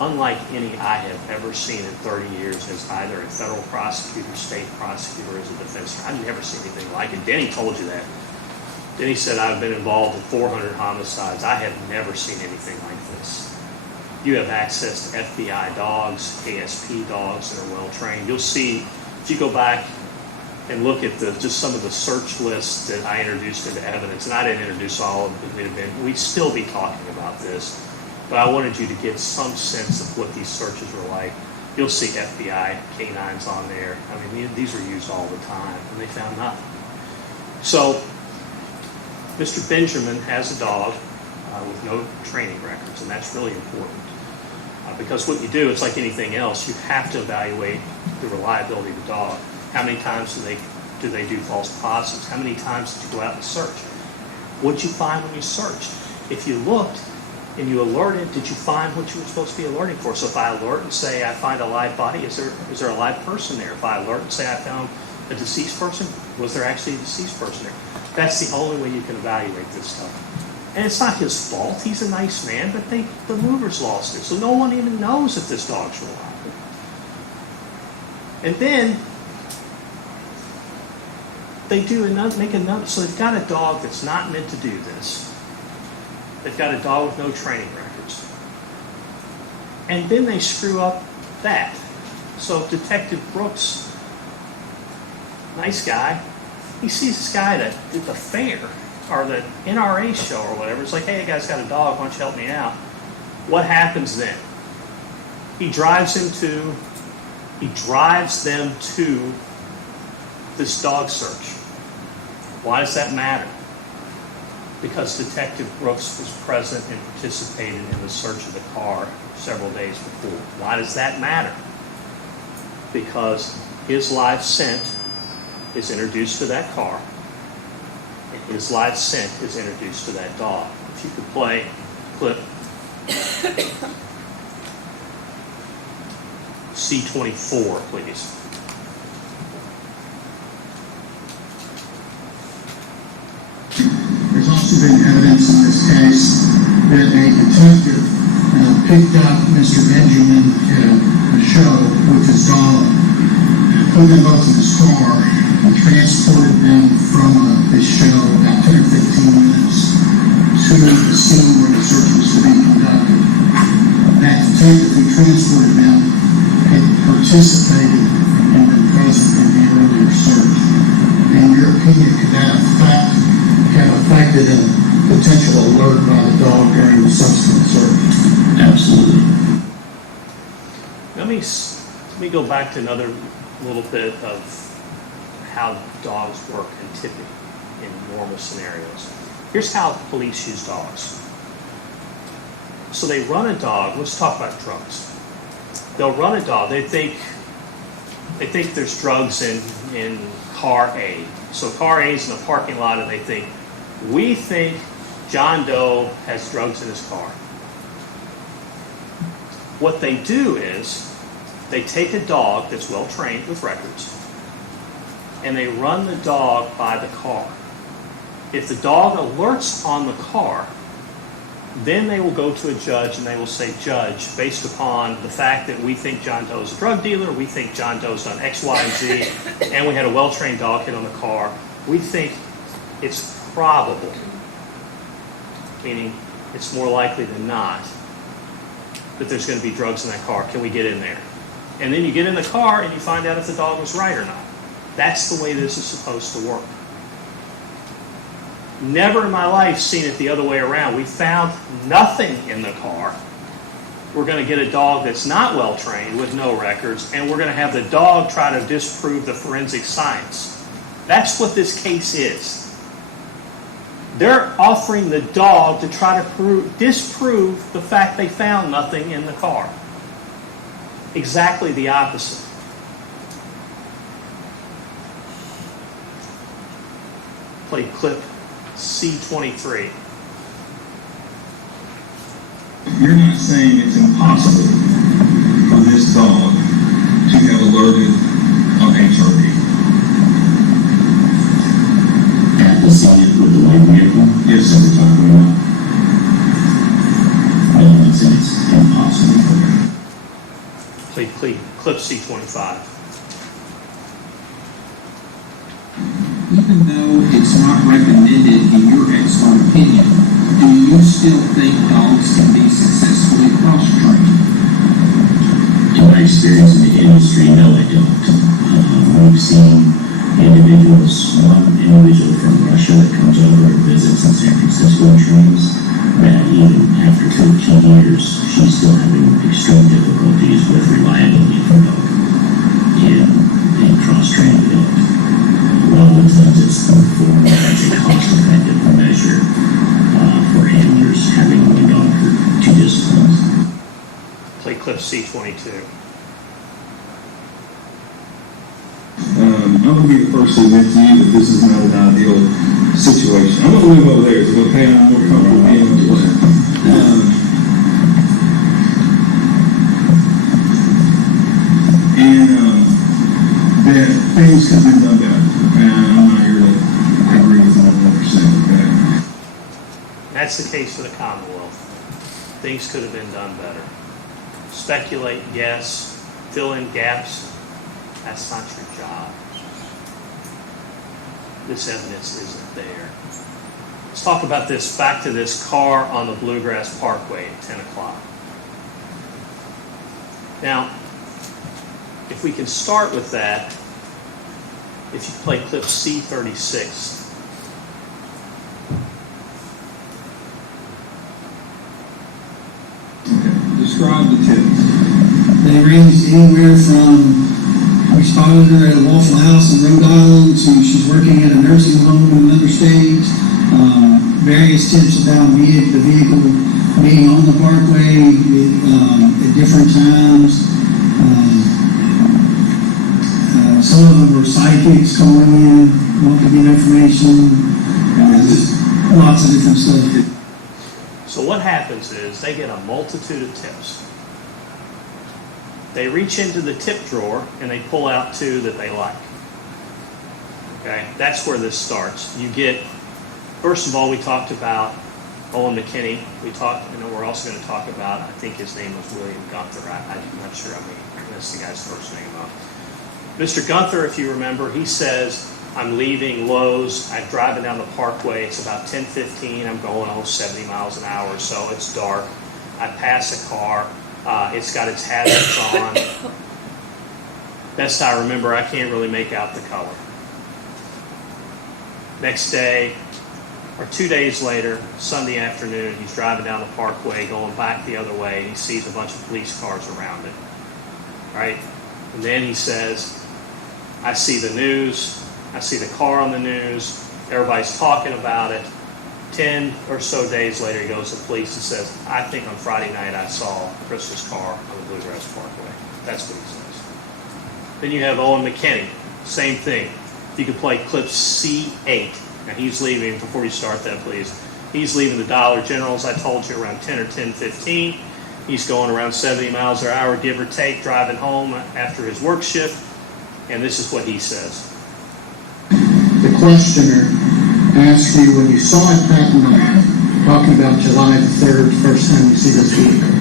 unlike any I have ever seen in 30 years as either a federal prosecutor, state prosecutor, or as a defense attorney. I've never seen anything like it. Denny told you that. Denny said, I've been involved in 400 homicides. I have never seen anything like this. You have access to FBI dogs, ASP dogs that are well trained. You'll see, if you go back and look at just some of the search lists that I introduced into evidence, and I didn't introduce all of it, we'd still be talking about this, but I wanted you to get some sense of what these searches were like. You'll see FBI canines on there. I mean, these are used all the time, and they found nothing. So, Mr. Benjamin has a dog with no training records, and that's really important. Because what you do, it's like anything else, you have to evaluate the reliability of the dog. How many times do they do false positives? How many times did you go out and search? What did you find when you searched? If you looked and you alerted, did you find what you were supposed to be alerting for? So if I alert and say I find a live body, is there a live person there? If I alert and say I found a deceased person, was there actually a deceased person there? That's the only way you can evaluate this stuff. And it's not his fault. He's a nice man, but the movers lost it. So no one even knows if this dog's reliable. And then they make another, so they've got a dog that's not meant to do this. They've got a dog with no training records. And then they screw up that. So Detective Brooks, nice guy, he sees this guy at the fair or the NRA show or whatever. It's like, hey, a guy's got a dog, why don't you help me out? What happens then? He drives them to this dog search. Why does that matter? Because Detective Brooks was present and participated in the search of the car several days before. Why does that matter? Because his live scent is introduced to that car, and his live scent is introduced to that dog. If you could play clip C-24, please. There's also been evidence in this case that a detective picked up Mr. Benjamin at a show with his dog, put them both in his car, and transported them from the show about 10 or 15 minutes to the scene where the search was to be conducted. That detective who transported them had participated and been present in the earlier search. In your opinion, could that have affected a potential alert by the dog during the subsequent search? Absolutely. Let me go back to another little bit of how dogs work in normal scenarios. Here's how police use dogs. So they run a dog. Let's talk about drugs. They'll run a dog. They think there's drugs in car A. So car A is in the parking lot, and we think John Doe has drugs in his car. What they do is they take a dog that's well trained with records, and they run the dog by the car. If the dog alerts on the car, then they will go to a judge and they will say, Judge, based upon the fact that we think John Doe is a drug dealer, we think John Doe's done X, Y, and Z, and we had a well-trained dog hit on the car, we think it's probable, meaning it's more likely than not, that there's going to be drugs in that car. Can we get in there? And then you get in the car and you find out if the dog was right or not. That's the way this is supposed to work. Never in my life seen it the other way around. We found nothing in the car. We're going to get a dog that's not well trained with no records, and we're going to have the dog try to disprove the forensic science. That's what this case is. They're offering the dog to try to disprove the fact they found nothing in the car. Exactly the opposite. Play clip C23. You're not saying it's impossible for this dog to have alerted on HRV? At the scene with the white vehicle? Yes, sir. We're talking about. I don't think it's impossible for her. Play clip C25. Even though it's not recommended in your expert opinion, do you still think dogs can be successfully cross-trained? In my experience in the industry, no, I don't. We've seen one individual from Russia that comes over and visits in San Francisco and trains, that even after 13 years, she's still having extreme difficulties with reliability of the dog in cross-training the dog. A lot of the times it's performed as a cost-effective measure for handlers having one dog for 2 disciplines. Play clip C22. I'm going to be the first to admit to you that this is not an ideal situation. I'm going to live over there. It's going to pay out more comfortable being over there. That things could have been done better. I'm not here to agree with 100%. Okay? That's the case for the Commonwealth. Things could have been done better. Speculate, guess, fill in gaps. That's not your job. This evidence isn't there. Let's talk about this, back to this car on the Bluegrass Parkway at 10 o'clock. Now, if we can start with that, if you play clip C36. Describe the tips. They ranged anywhere from, we spotted her at a Waffle House in Rhode Island to she's working at a nursing home in another state. Various tips about the vehicle being on the parkway at different times. Some of them were psychics calling in, wanting to get information. Just lots of different stuff. So what happens is they get a multitude of tips. They reach into the tip drawer and they pull out 2 that they like. Okay, that's where this starts. You get, first of all, we talked about Owen McKinney, we talked, and we're also going to talk about, I think his name was William Gunther. I'm not sure, that's the guy's first name up. Mr. Gunther, if you remember, he says, I'm leaving Lowe's, I'm driving down the parkway, it's about 10:15, I'm going 70 miles an hour, so it's dark. I pass a car, it's got its hazards on. Best I remember, I can't really make out the color. Next day, or 2 days later, Sunday afternoon, he's driving down the parkway, going back the other way, and he sees a bunch of police cars around it. Right? And then he says, I see the news, I see the car on the news, everybody's talking about it. 10 or so days later, he goes to the police and says, I think on Friday night I saw Crystal's car on the Bluegrass Parkway. That's what he says. Then you have Owen McKinney, same thing. If you could play clip C8. Now he's leaving, before you start that please, he's leaving the Dollar General, as I told you, around 10 or 10:15. He's going around 70 miles an hour, give or take, driving home after his work shift. And this is what he says. The questioner asked you when you saw it that night, talking about July the 3rd, first time you see this vehicle,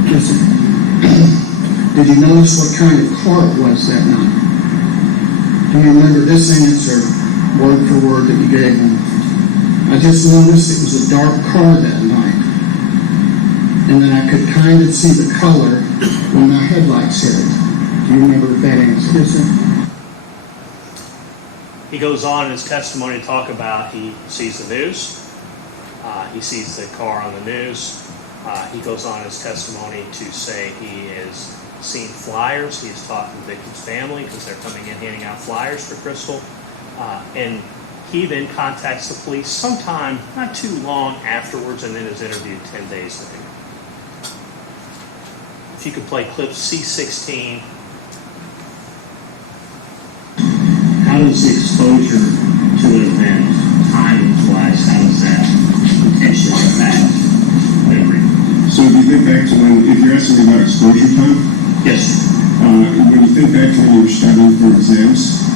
did you notice what kind of car it was that night? Do you remember this answer, word for word, that you gave him? I just noticed it was a dark car that night. And then I could kind of see the color when my headlights hit it. Do you remember that answer? Yes, sir. He goes on in his testimony to talk about he sees the news. He sees the car on the news. He goes on in his testimony to say he has seen flyers. He has talked to the victim's family because they're coming in handing out flyers for Crystal. And he then contacts the police sometime not too long afterwards and then is interviewed 10 days later. If you could play clip C16. How does the exposure to an event, time-wise, how does that potentially affect memory? So if you think back to if you're asking me about exposure time, Yes. when you think back to when you were studying for exams,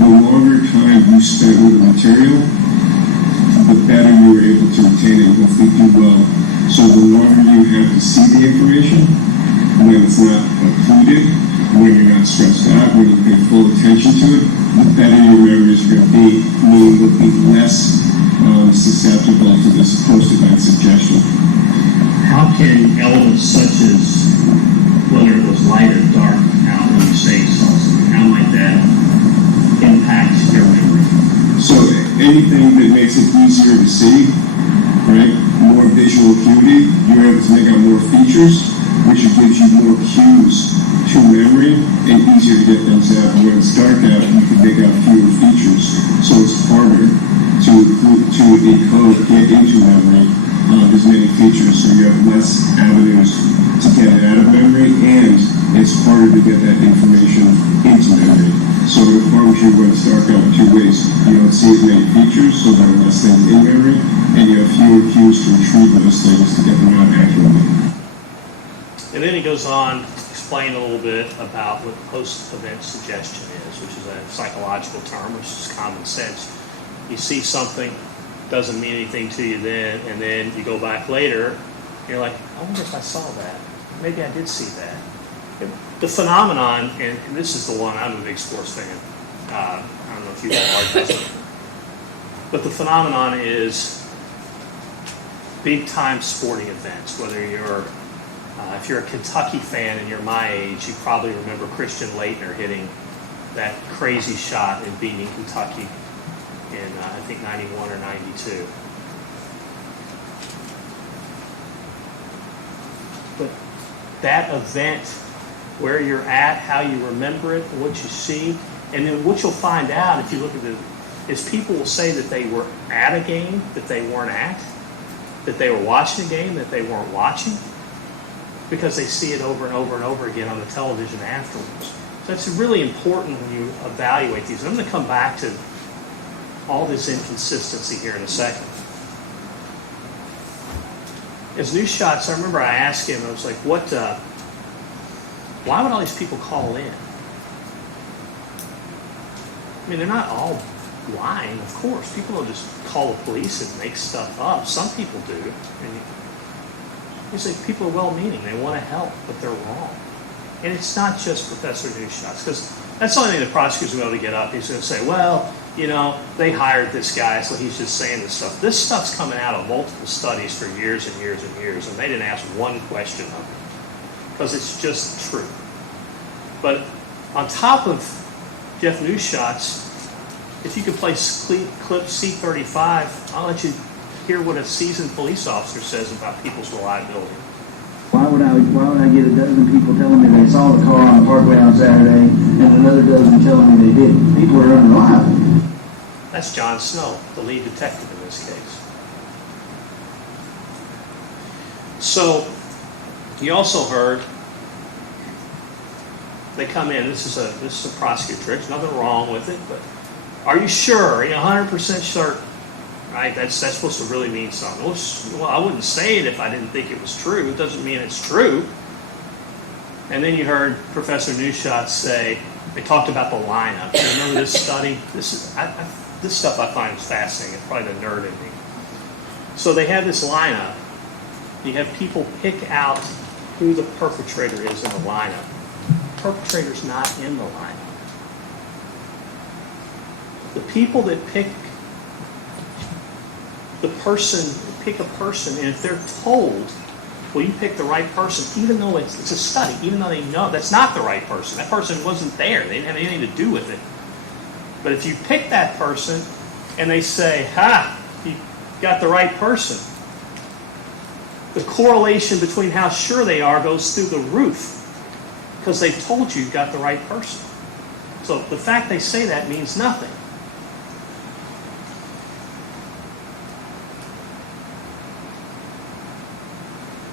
the longer time you spent with the material, the better you were able to retain it and hopefully do well. So the longer you have to see the information, when it's not occluded, when you're not stressed out, when you pay full attention to it, the better your memories are going to be, meaning you'll be less susceptible to this post-event suggestion. How can elements such as whether it was light or dark out when you say something, how might that impact your memory? So anything that makes it easier to see, right, more visual acuity, you're able to make out more features, which gives you more cues to memory and easier to get things out. When it's dark out, you can make out fewer features, so it's harder to decode, get into memory as many features, so you have less avenues to get it out of memory, and it's harder to get that information into memory. So it informs you when it's dark out in two ways. You don't see as many features, so there are less things in memory, and you have fewer cues to retrieve those things to get them out accurately. And then he goes on to explain a little bit about what post-event suggestion is, which is a psychological term, which is common sense. You see something, doesn't mean anything to you then, and then you go back later, and you're like, I wonder if I saw that. Maybe I did see that. The phenomenon, and this is the one, I'm a big sports fan. I don't know if you have it, but the phenomenon is big-time sporting events, whether you're if you're a Kentucky fan and you're my age, you probably remember Christian Laettner hitting that crazy shot and beating Kentucky in, I think, 91 or 92. But that event, where you're at, how you remember it, what you see, and then what you'll find out if you look at it, is people will say that they were at a game that they weren't at, that they were watching a game that they weren't watching, because they see it over and over and over again on the television afterwards. So it's really important when you evaluate these. I'm going to come back to all this inconsistency here in a second. As New Shots, I remember I asked him, I was like, why would all these people call in? I mean, they're not all lying, of course. People don't just call the police and make stuff up. Some people do. And you say people are well-meaning. They want to help, but they're wrong. And it's not just Professor Newshots, because that's the only thing the prosecutor's going to be able to get up. He's going to say, well, you know, they hired this guy, so he's just saying this stuff. This stuff's coming out of multiple studies for years and years and years, and they didn't ask one question of it, because it's just true. But on top of Jeff Newshots, if you could play clip C-35, I'll let you hear what a seasoned police officer says about people's reliability. Why would I get a dozen people telling me they saw the car on the parkway on Saturday and another dozen telling me they didn't? People are unreliable. That's John Snow, the lead detective in this case. So, you also heard they come in. This is a prosecutor trick. There's nothing wrong with it, but are you sure? Are you 100% certain? Right? That's supposed to really mean something. Well, I wouldn't say it if I didn't think it was true. It doesn't mean it's true. And then you heard Professor Newshot say, they talked about the lineup. You remember this study? This stuff I find is fascinating. It's probably the nerd in me. So they have this lineup. You have people pick out who the perpetrator is in the lineup. The perpetrator's not in the lineup. The people that pick a person, and if they're told, well, you pick the right person, even though it's a study, even though they know that's not the right person. That person wasn't there. They didn't have anything to do with it. But if you pick that person and they say, you got the right person, the correlation between how sure they are goes through the roof because they've told you got the right person. So the fact they say that means nothing.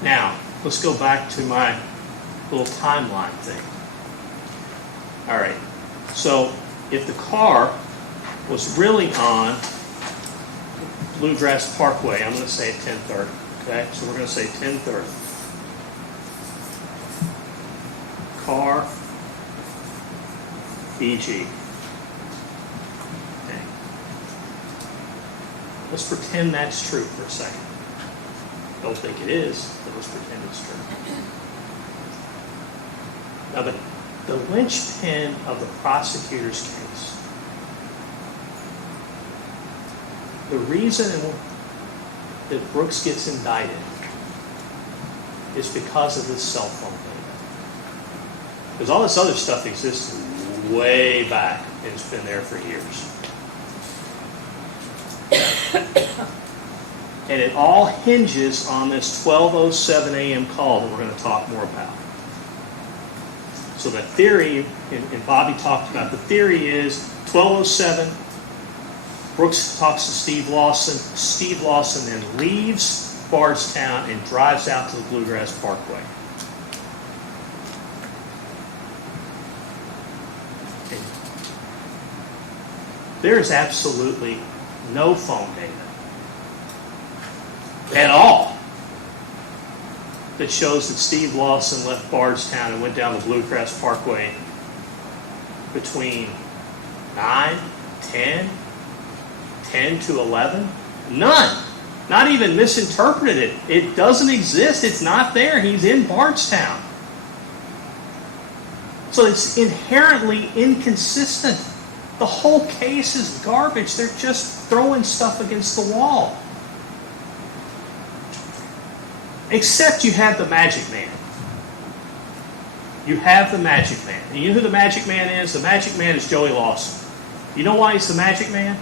Now, let's go back to my little timeline thing. All right, so if the car was really on Bluegrass Parkway, I'm going to say at 10:30, okay? So we're going to say 10:30. Car, BG. Okay. Let's pretend that's true for a second. Don't think it is, but let's pretend it's true. Now, the linchpin of the prosecutor's case, the reason that Brooks gets indicted is because of this cell phone data. Because all this other stuff existed way back, and it's been there for years. And it all hinges on this 12:07 a.m. call that we're going to talk more about. So the theory, and Bobby talked about, the theory is 12:07, Brooks talks to Steve Lawson. Steve Lawson then leaves Bardstown and drives out to the Bluegrass Parkway. And there is absolutely no phone data at all that shows that Steve Lawson left Bardstown and went down the Bluegrass Parkway between 9, 10, 10 to 11. None. Not even misinterpreted it. It doesn't exist. It's not there. He's in Bardstown. So it's inherently inconsistent. The whole case is garbage. They're just throwing stuff against the wall. Except you have the magic man. You have the magic man. And you know who the magic man is? The magic man is Joey Lawson. You know why he's the magic man?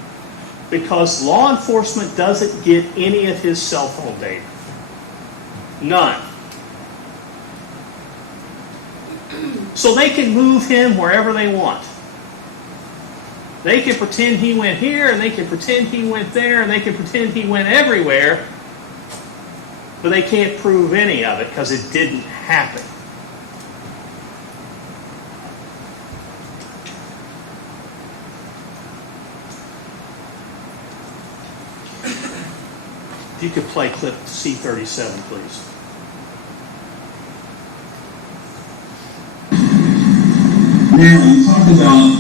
Because law enforcement doesn't get any of his cell phone data. None. So they can move him wherever they want. They can pretend he went here, and they can pretend he went there, and they can pretend he went everywhere, but they can't prove any of it because it didn't happen. If you could play clip C-37, please. Now, you talked about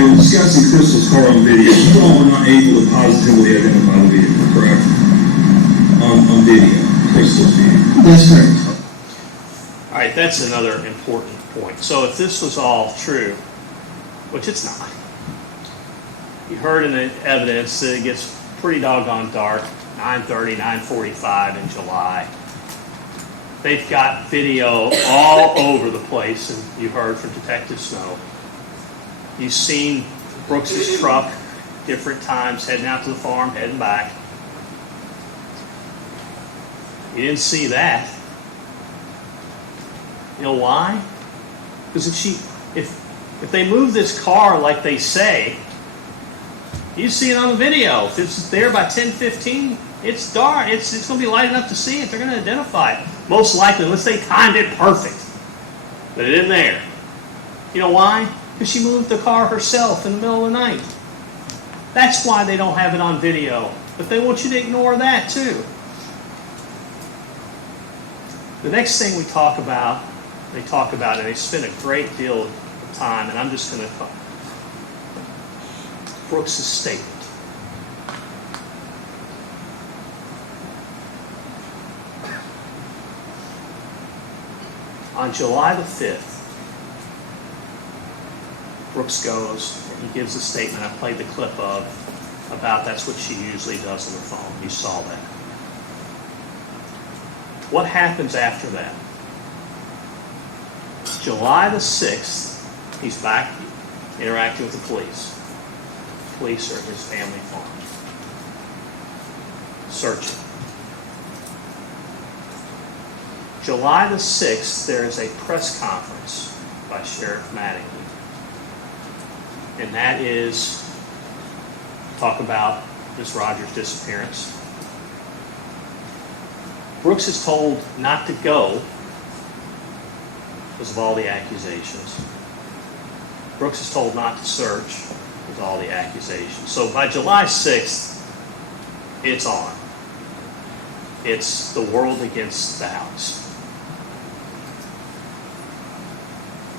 they were discussing Crystal's car on video. You all were not able to positively identify the vehicle, correct? On video, Crystal's vehicle. That's correct. All right, that's another important point. So if this was all true, which it's not, you heard in the evidence that it gets pretty doggone dark, 9:30, 9:45 in July. They've got video all over the place, and you heard from Detective Snow. You've seen Brooks's truck different times, heading out to the farm, heading back. You didn't see that. You know why? Because if they move this car like they say, you see it on the video. If it's there by 10:15, it's dark. It's going to be light enough to see it. They're going to identify it. Most likely, unless they timed it perfect. But it isn't there. You know why? Because she moved the car herself in the middle of the night. That's why they don't have it on video. But they want you to ignore that too. The next thing they talk about, and they spend a great deal of time, and I'm just going to talk. Brooks' statement. On July the 5th, Brooks goes, and he gives a statement I played the clip of about that's what she usually does on the phone. You saw that. What happens after that? July the 6th, he's back interacting with the police. Police are at his family farm. Searching. July the 6th, there is a press conference by Sheriff Mattingly. And that is talk about Miss Rogers' disappearance. Brooks is told not to go because of all the accusations. Brooks is told not to search because of all the accusations. So by July 6th, it's on. It's the world against the house.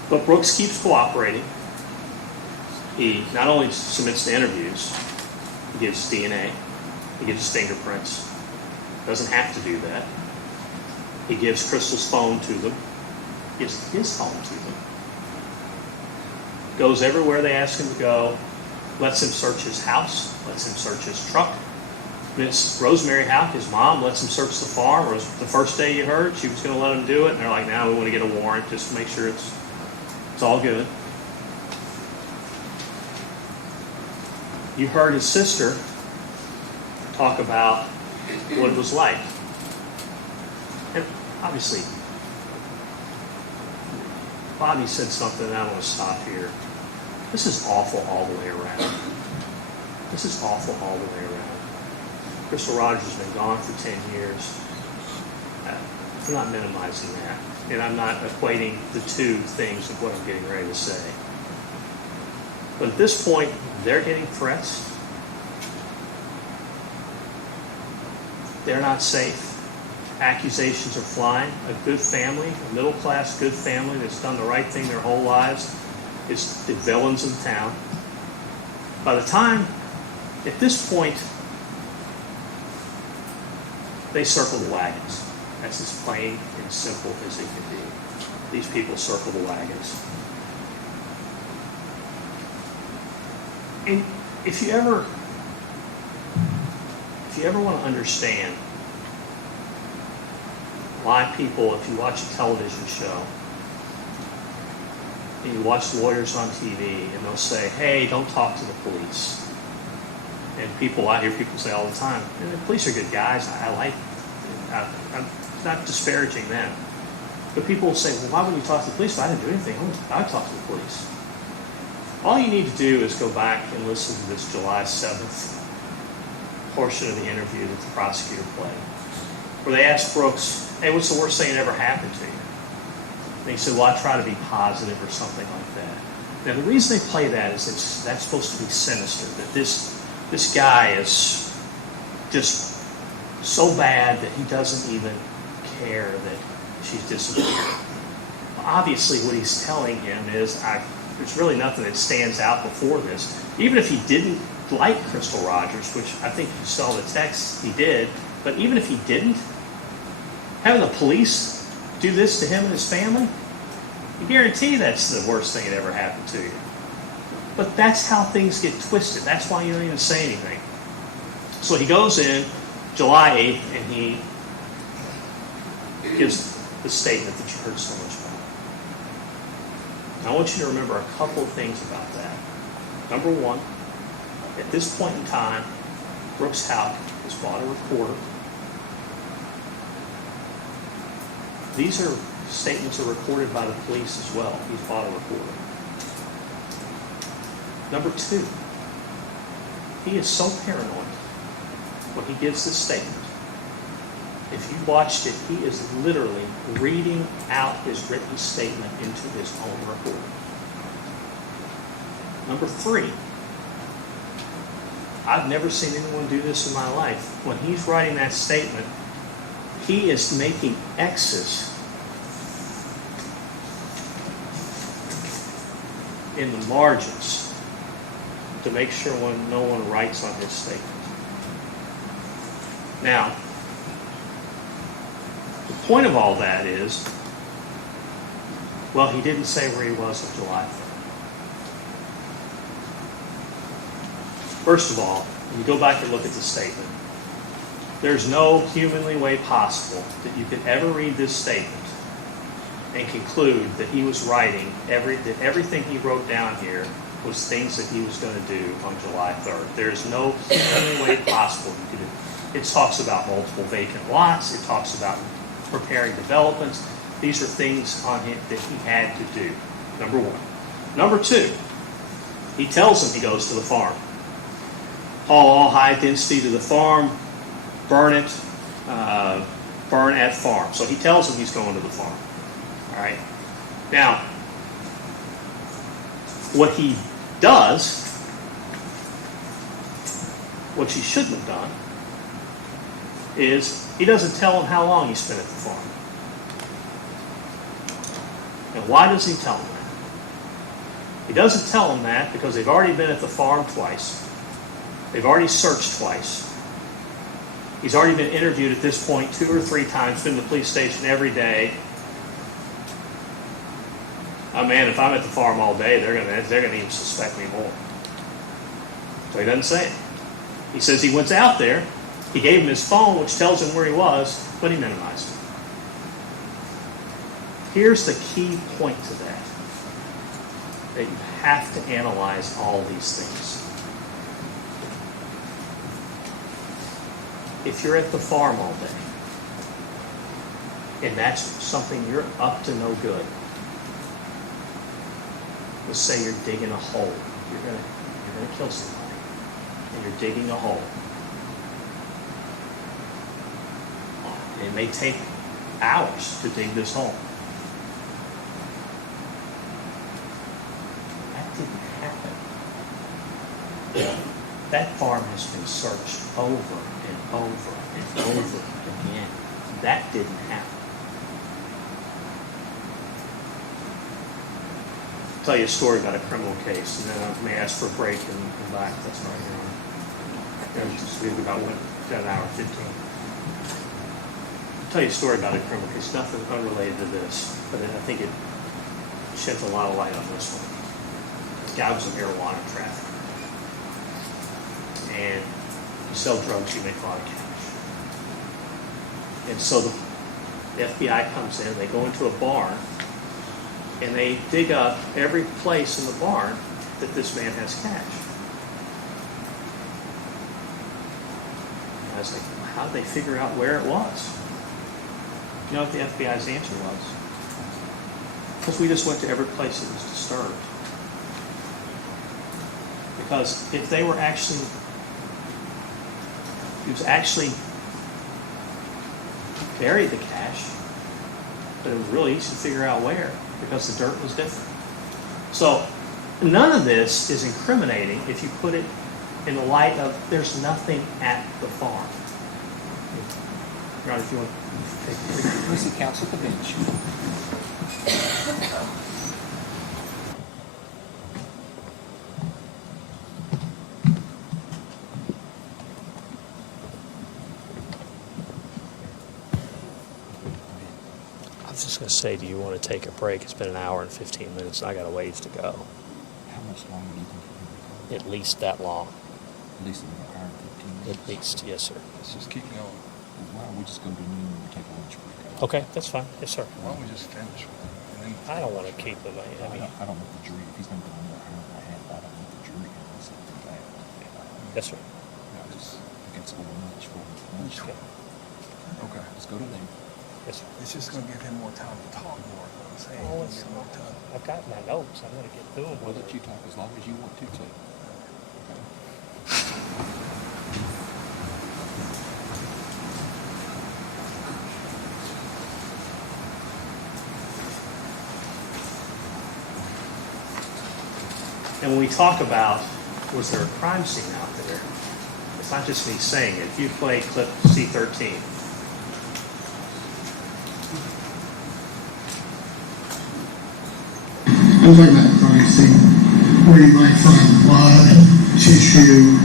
But Brooks keeps cooperating. He not only submits to interviews, he gives DNA, he gives fingerprints. Doesn't have to do that. He gives Crystal's phone to them, gives his phone to them. Goes everywhere they ask him to go, lets him search his house, lets him search his truck. Miss Rosemary Houck, his mom, lets him search the farm. The first day you heard, she was going to let him do it, and they're like, now we want to get a warrant just to make sure it's all good. You heard his sister talk about what it was like. And obviously, Bobby said something, and I want to stop here. This is awful all the way around. This is awful all the way around. Crystal Rogers has been gone for 10 years. I'm not minimizing that. And I'm not equating the two things of what I'm getting ready to say. But at this point, they're getting threats. They're not safe. Accusations are flying. A good family, a middle-class good family that's done the right thing their whole lives is the villains in town. By the time, at this point, they circle the wagons. That's as plain and simple as it can be. These people circle the wagons. And if you ever want to understand why people, if you watch a television show and you watch lawyers on TV and they'll say, hey, don't talk to the police. And I hear people say all the time, the police are good guys, I'm not disparaging them. But people will say, well, why wouldn't you talk to the police? I didn't do anything. I'd talk to the police. All you need to do is go back and listen to this July 7th portion of the interview that the prosecutor played, where they asked Brooks, hey, what's the worst thing that ever happened to you? And he said, well, I try to be positive or something like that. Now, the reason they play that is that's supposed to be sinister, that this guy is just so bad that he doesn't even care that she's disappeared. Obviously, what he's telling him is, There's really nothing that stands out before this. Even if he didn't like Crystal Rogers, which I think you saw the text he did, but even if he didn't, having the police do this to him and his family, I guarantee that's the worst thing that ever happened to you. But that's how things get twisted. That's why you don't even say anything. So he goes in July 8th and he gives the statement that you heard so much about. I want you to remember a couple of things about that. Number one, at this point in time, Brooks Houck has bought a recorder. These are statements are recorded by the police as well. He's bought a recorder. Number two, he is so paranoid when he gives this statement. If you watched it, he is literally reading out his written statement into his own recorder. Number three, I've never seen anyone do this in my life. When he's writing that statement, he is making X's in the margins to make sure no one writes on his statement. Now, the point of all that is, well, he didn't say where he was on July 3rd. First of all, when you go back and look at the statement, there's no humanly way possible that you could ever read this statement and conclude that he was writing, that everything he wrote down here was things that he was going to do on July 3rd. There's no humanly way possible you could do. It talks about multiple vacant lots. It talks about preparing developments. These are things on him that he had to do, number one. Number two, he tells him he goes to the farm. Haul all high density to the farm, burn it, burn at farm. So he tells him he's going to the farm. All right. Now, what he does, what he shouldn't have done, is he doesn't tell him how long he spent at the farm. And why does he tell him that? He doesn't tell him that because they've already been at the farm twice. They've already searched twice. He's already been interviewed at this point 2 or 3 times, been to the police station every day. Oh man, if I'm at the farm all day, they're gonna even suspect me more. So he doesn't say it. He says he went out there. He gave him his phone, which tells him where he was, but he minimized it. Here's the key point to that you have to analyze all these things. If you're at the farm all day, and that's something you're up to no good, let's say you're digging a hole. You're gonna kill somebody, and you're digging a hole. It may take hours to dig this hole. That didn't happen. That farm has been searched over and over and over again. That didn't happen. I'll tell you a story about a criminal case, and then I may ask for a break and come back. That's right here. Just leave about 1 hour 15. I'll tell you a story about a criminal case, nothing unrelated to this, but I think it sheds a lot of light on this one. This guy was a marijuana trafficker. And you sell drugs, you make a lot of cash. And so the FBI comes in, they go into a barn, and they dig up every place in the barn that this man has cash. And I was like, how did they figure out where it was? You know what the FBI's answer was? Because we just went to every place that was disturbed. Because if they were actually, he was actually buried the cash, but it was really easy to figure out where because the dirt was different. So none of this is incriminating if you put it in the light of there's nothing at the farm. Ron, if you want to take a picture. We see counsel at the bench. was just going to say, do you want to take a break? It's been an hour and 15 minutes, and I got a ways to go. How much longer do you think you're going to go? At least that long. At least an hour and 15 minutes? At least, yes, sir. Let's just keep going. Why don't we just go to noon and take a lunch break? Okay, that's fine. Yes, sir. Why don't we just finish with it? And then, I don't want to keep them. I don't want the jury, if he's going to go under an hour and a half, I don't want the jury having something bad. Yes, sir. I just think it's a little much for lunch. Okay. Okay, let's go to noon. Yes, sir. It's just gonna give him more time to talk more, I'm saying. Oh, Give him more time. I've got my notes. I'm going to get through them. We'll let you talk as long as you want to, too. And when we talk about, was there a crime scene out there? It's not just me saying it. If you play clip C13, I'm talking about the crime scene, where you might find blood, tissue,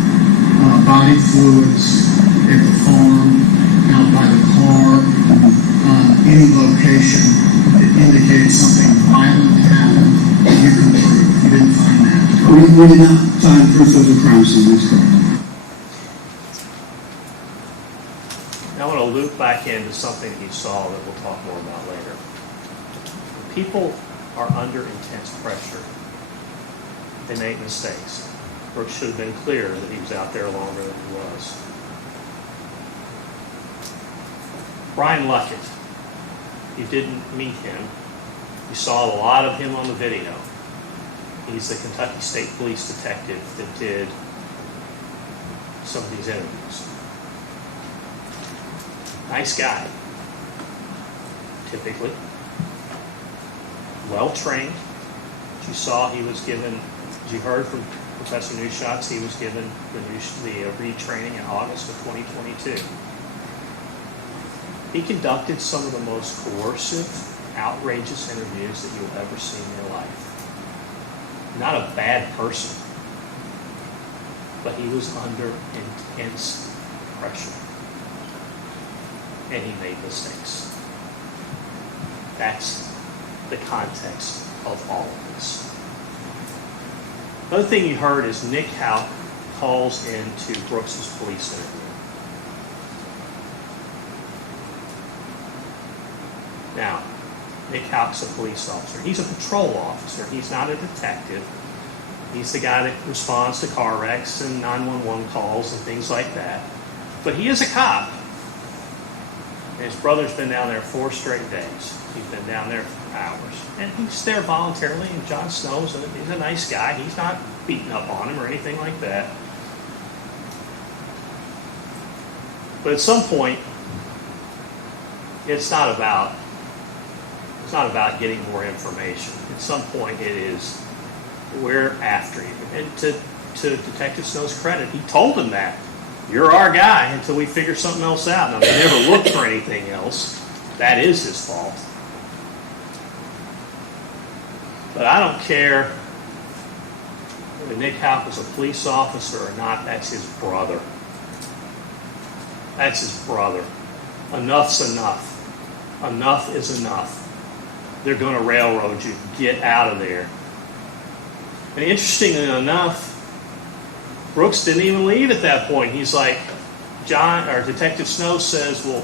body fluids at the farm, out by the car, any location that indicates something violent happened, you can prove. You didn't find that. We did not find proof of the crime scene, that's correct. now I want to loop back into something that you saw that we'll talk more about later. People are under intense pressure. They make mistakes. Brooks should have been clear that he was out there longer than he was. Brian Luckett, you didn't meet him. You saw a lot of him on the video. He's the Kentucky State Police detective that did some of these interviews. Nice guy, typically. Well-trained. As you saw, he was given, as you heard from Professor Newshots, he was given the retraining in August of 2022. He conducted some of the most coercive, outrageous interviews that you'll ever see in your life. Not a bad person, but he was under intense pressure. And he made mistakes. That's the context of all of this. Another thing you heard is Nick Houck calls into Brooks's police interview. Now, Nick Houck's a police officer. He's a patrol officer. He's not a detective. He's the guy that responds to car wrecks and 911 calls and things like that. But he is a cop. And his brother's been down there 4 straight days. He's been down there for hours. And he's there voluntarily, and John Snow's he's a nice guy. He's not beating up on him or anything like that. But at some point, it's not about getting more information. At some point, it is, we're after you. And to Detective Snow's credit, he told him that. You're our guy until we figure something else out. Now, they never looked for anything else. That is his fault. But I don't care whether Nick Houck was a police officer or not. That's his brother. That's his brother. Enough's enough. Enough is enough. They're going to railroad you. Get out of there. And interestingly enough, Brooks didn't even leave at that point. He's like, Detective Snow says, well,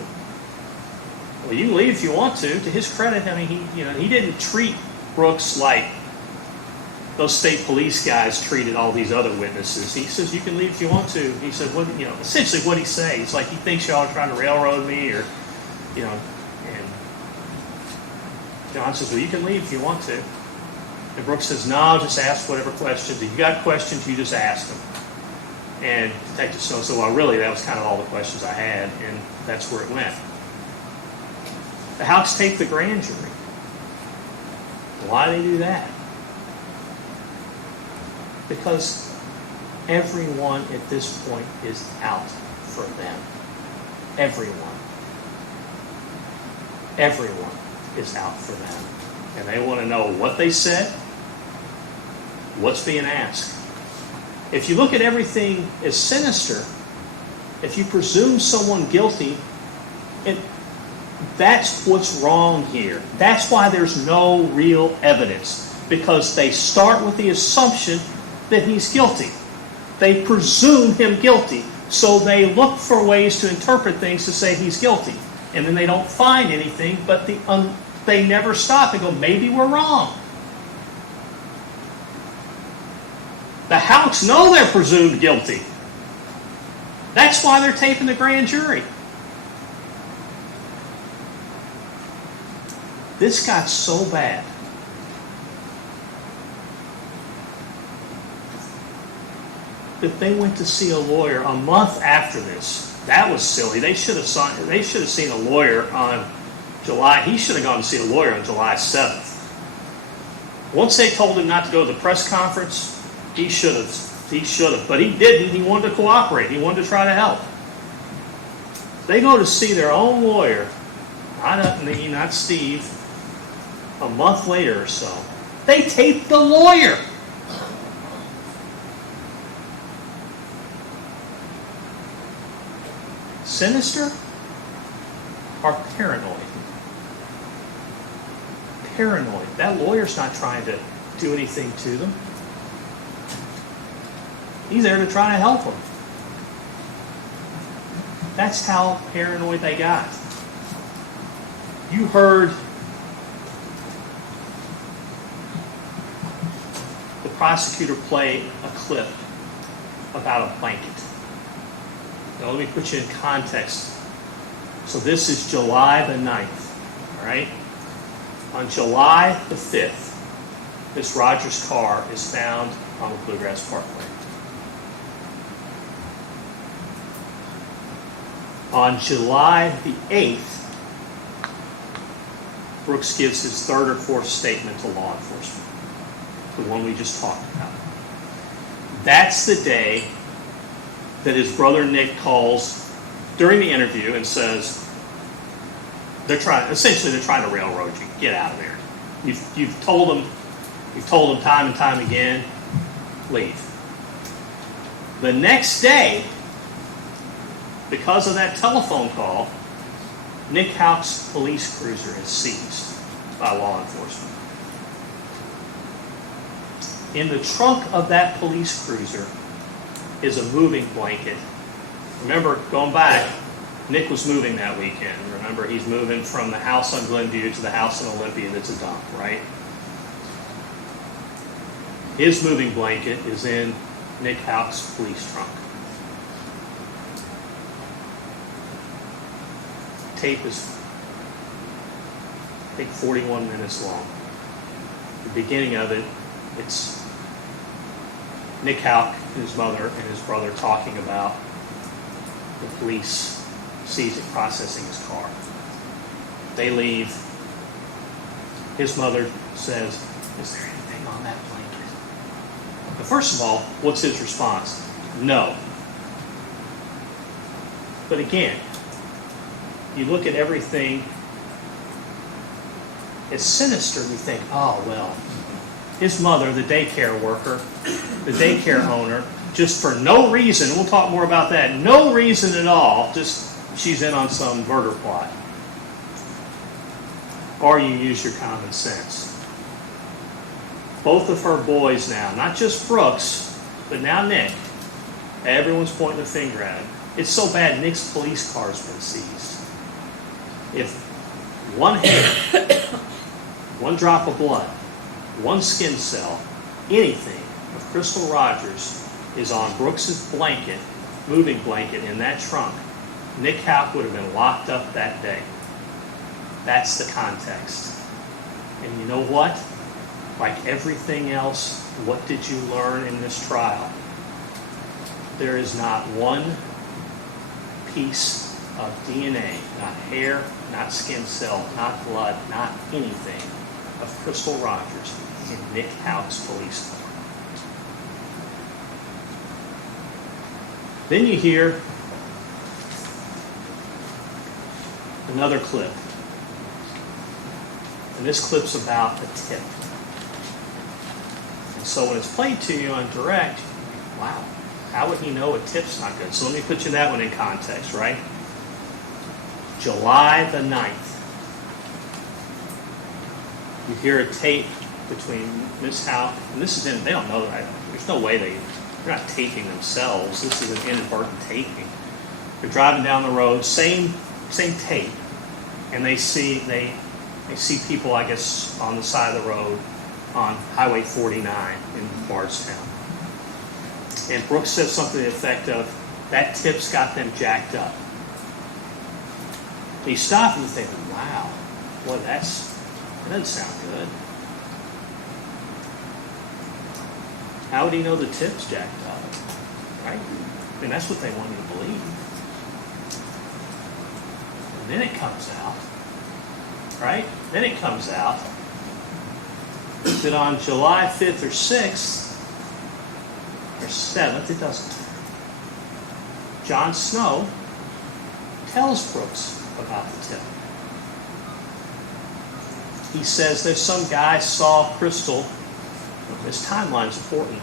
you can leave if you want to. To his credit, I mean, he didn't treat Brooks like those state police guys treated all these other witnesses. He says, you can leave if you want to. He said, essentially what he say? He's like, he thinks y'all are trying to railroad me, or, and John says, well, you can leave if you want to. And Brooks says, no, just ask whatever questions. If you got questions, you just ask them. And Detective Snow said, well, really, that was kind of all the questions I had, and that's where it went. The Houcks take the grand jury. Why do they do that? Because everyone at this point is out for them. Everyone. Everyone is out for them. And they want to know what they said, what's being asked. If you look at everything as sinister, if you presume someone guilty, That's what's wrong here. That's why there's no real evidence, because they start with the assumption that he's guilty. They presume him guilty, so they look for ways to interpret things to say he's guilty. And then they don't find anything, but they never stop and go, maybe we're wrong. The Houcks know they're presumed guilty. That's why they're taping the grand jury. This got so bad that they went to see a lawyer a month after this. That was silly. They should have seen a lawyer on July. He should have gone to see a lawyer on July 7th. Once they told him not to go to the press conference, he should have. But he didn't. He wanted to cooperate. He wanted to try to help. They go to see their own lawyer, not me, not Steve, a month later or so. They taped the lawyer. Sinister or paranoid? Paranoid. That lawyer's not trying to do anything to them. He's there to try to help them. That's how paranoid they got. You heard the prosecutor play a clip about a blanket. Now let me put you in context. So this is July the 9th, all right? On July the 5th, Miss Rogers' car is found on the Bluegrass Parkway. On July the 8th, Brooks gives his third or fourth statement to law enforcement, the one we just talked about. That's the day that his brother Nick calls during the interview and says, they're trying to railroad you. Get out of there. You've told them time and time again, leave. The next day, because of that telephone call, Nick Houck's police cruiser is seized by law enforcement. In the trunk of that police cruiser is a moving blanket. Remember, going back, Nick was moving that weekend. Remember, he's moving from the house on Glenview to the house in Olympia that's a dump, right? His moving blanket is in Nick Houck's police trunk. Tape is, I think, 41 minutes long. The beginning of it, it's Nick Houck, his mother, and his brother talking about the police seizing, processing his car. They leave. His mother says, "Is there anything on that blanket?" But first of all, what's his response? No. But again, you look at everything, it's sinister. You think, oh, well, his mother, the daycare worker, the daycare owner, just for no reason, we'll talk more about that, no reason at all, just she's in on some murder plot. Or you use your common sense. Both of her boys now, not just Brooks, but now Nick, everyone's pointing the finger at him. It's so bad, Nick's police car's been seized. If one hair, one drop of blood, one skin cell, anything of Crystal Rogers is on Brooks's blanket, moving blanket in that trunk, Nick Houck would have been locked up that day. That's the context. And you know what? Like everything else, what did you learn in this trial? There is not one piece of DNA, not hair, not skin cell, not blood, not anything of Crystal Rogers in Nick Houck's police car. Then you hear another clip. And this clip's about a tip. And so when it's played to you on direct, wow, how would he know a tip's not good? So let me put you that one in context, right? July the 9th. You hear a tape between Miss Houck, and this is in, they don't know that. There's no way they're not taping themselves. This is an inadvertent taping. They're driving down the road, same tape, and they see people, I guess, on the side of the road on Highway 49 in Bardstown. And Brooks says something to the effect of, that tip's got them jacked up. You stop and you think, wow, well, that doesn't sound good. How would he know the tip's jacked up? Right? I mean, that's what they want you to believe. And then it comes out, right? Then it comes out that on July 5th or 6th, or 7th, it doesn't matter, John Snow tells Brooks about the tip. He says there's some guy saw Crystal, this timeline's important,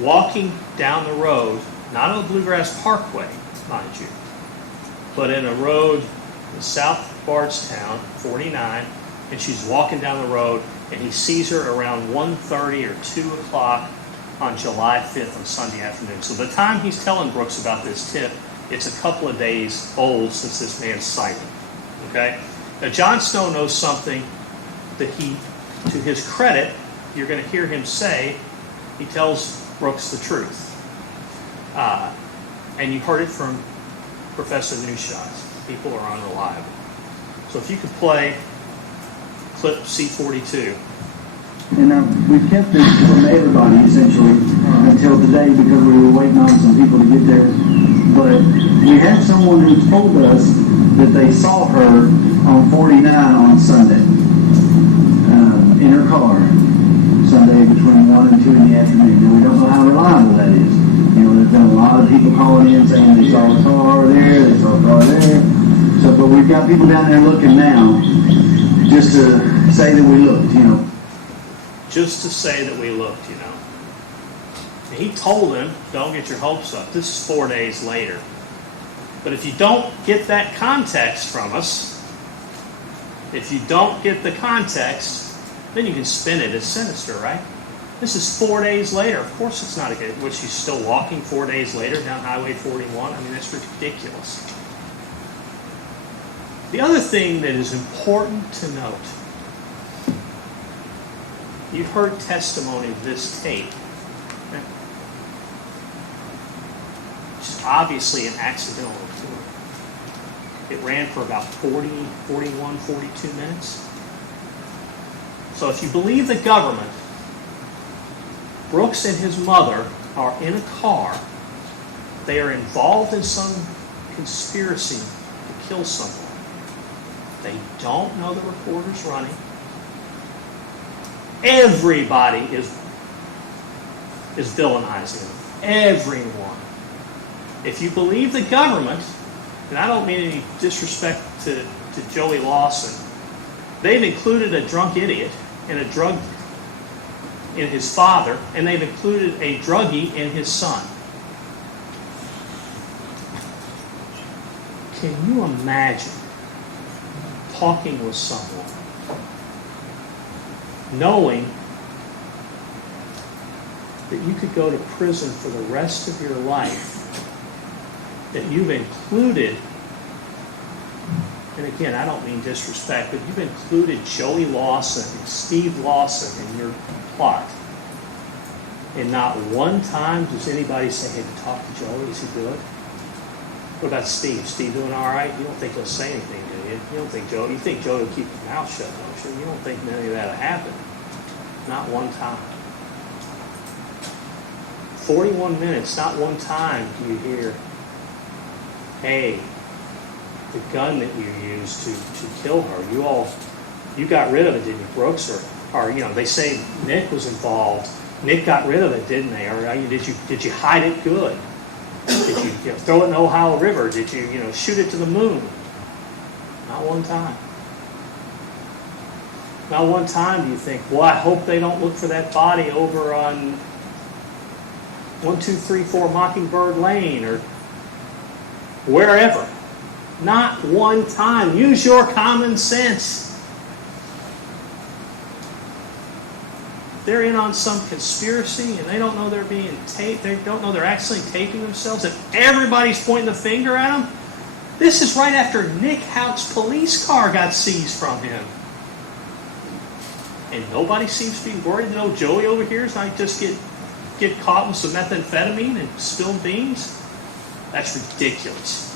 walking down the road, not on the Bluegrass Parkway, mind you, but in a road in South Bardstown, 49, and she's walking down the road, and he sees her around 1:30 or 2 o'clock on July 5th on Sunday afternoon. So the time he's telling Brooks about this tip, it's a couple of days old since this man's sighting. Okay? Now, John Snow knows something that he, to his credit, you're going to hear him say, he tells Brooks the truth. And you heard it from Professor Newshot. People are unreliable. So if you could play clip C42. And we've kept this from everybody essentially until today because we were waiting on some people to get there. But we have someone who told us that they saw her on 49 on Sunday in her car Sunday between 1 and 2 in the afternoon. And we don't know how reliable that is. You know, there's been a lot of people calling in saying they saw a car there, they saw a car there. So, but we've got people down there looking now just to say that we looked, you know. Just to say that we looked, you know. And he told him, don't get your hopes up. This is 4 days later. But if you don't get that context from us, if you don't get the context, then you can spin it as sinister, right? This is 4 days later. Of course it's not a good. Which she's still walking 4 days later down Highway 41. I mean, that's ridiculous. The other thing that is important to note, you've heard testimony of this tape, right? Which is obviously an accidental report. It ran for about 40, 41, 42 minutes. So if you believe the government, Brooks and his mother are in a car. They are involved in some conspiracy to kill someone. They don't know the reporter's running. Everybody is villainizing them. Everyone. If you believe the government, and I don't mean any disrespect to Joey Lawson, they've included a drunk idiot and a drug in his father, and they've included a druggie in his son. Can you imagine talking with someone knowing that you could go to prison for the rest of your life, that you've included, and again, I don't mean disrespect, but you've included Joey Lawson and Steve Lawson in your plot, and not one time does anybody say, hey, talk to Joey, is he good? What about Steve? Steve doing all right? You don't think he'll say anything, do you? You don't think Joe? You think Joe will keep his mouth shut, don't you? You don't think any of that will happen? Not one time. 41 minutes, not one time do you hear, hey, the gun that you used to kill her, you got rid of it, didn't you? Brooks or you know, they say Nick was involved. Nick got rid of it, didn't they? Or did you hide it good? Did you throw it in the Ohio River? Did you shoot it to the moon? Not one time. Not one time do you think, well, I hope they don't look for that body over on 1234 Mockingbird Lane or wherever. Not one time. Use your common sense. they're in on some conspiracy and they don't know they're being taped, they don't know they're actually taping themselves, and everybody's pointing the finger at them. This is right after Nick Houck's police car got seized from him. And nobody seems to be worried. No, Joey over here is not just get caught with some methamphetamine and spilled beans. That's ridiculous.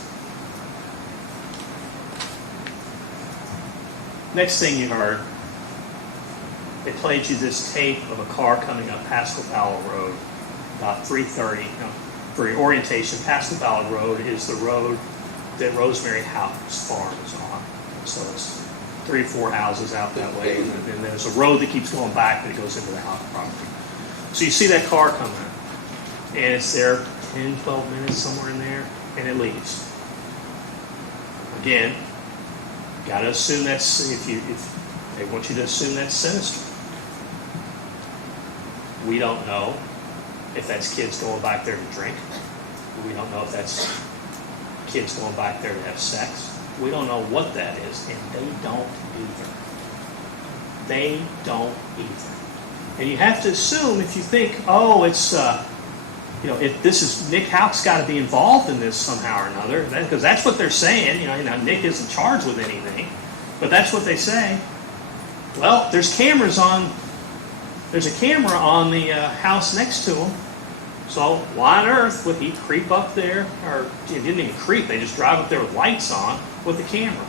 Next thing you heard, they played you this tape of a car coming up Pascal Powell Road about 3:30. For your orientation, Pascal Powell Road is the road that Rosemary Houck's farm is on. So it's 3 or 4 houses out that way, and then there's a road that keeps going back that goes into the Houck property. So you see that car coming, and it's there 10, 12 minutes, somewhere in there, and it leaves. Again, got to assume that's, if they want you to assume that's sinister. We don't know if that's kids going back there to drink. We don't know if that's kids going back there to have sex. We don't know what that is, and they don't either. They don't either. And you have to assume, if you think, oh, it's, if this is, Nick Houck's got to be involved in this somehow or another, because that's what they're saying. Nick isn't charged with anything, but that's what they say. Well, there's a camera on the house next to him. So why on earth would he creep up there, or he didn't even creep, they just drive up there with lights on with the camera?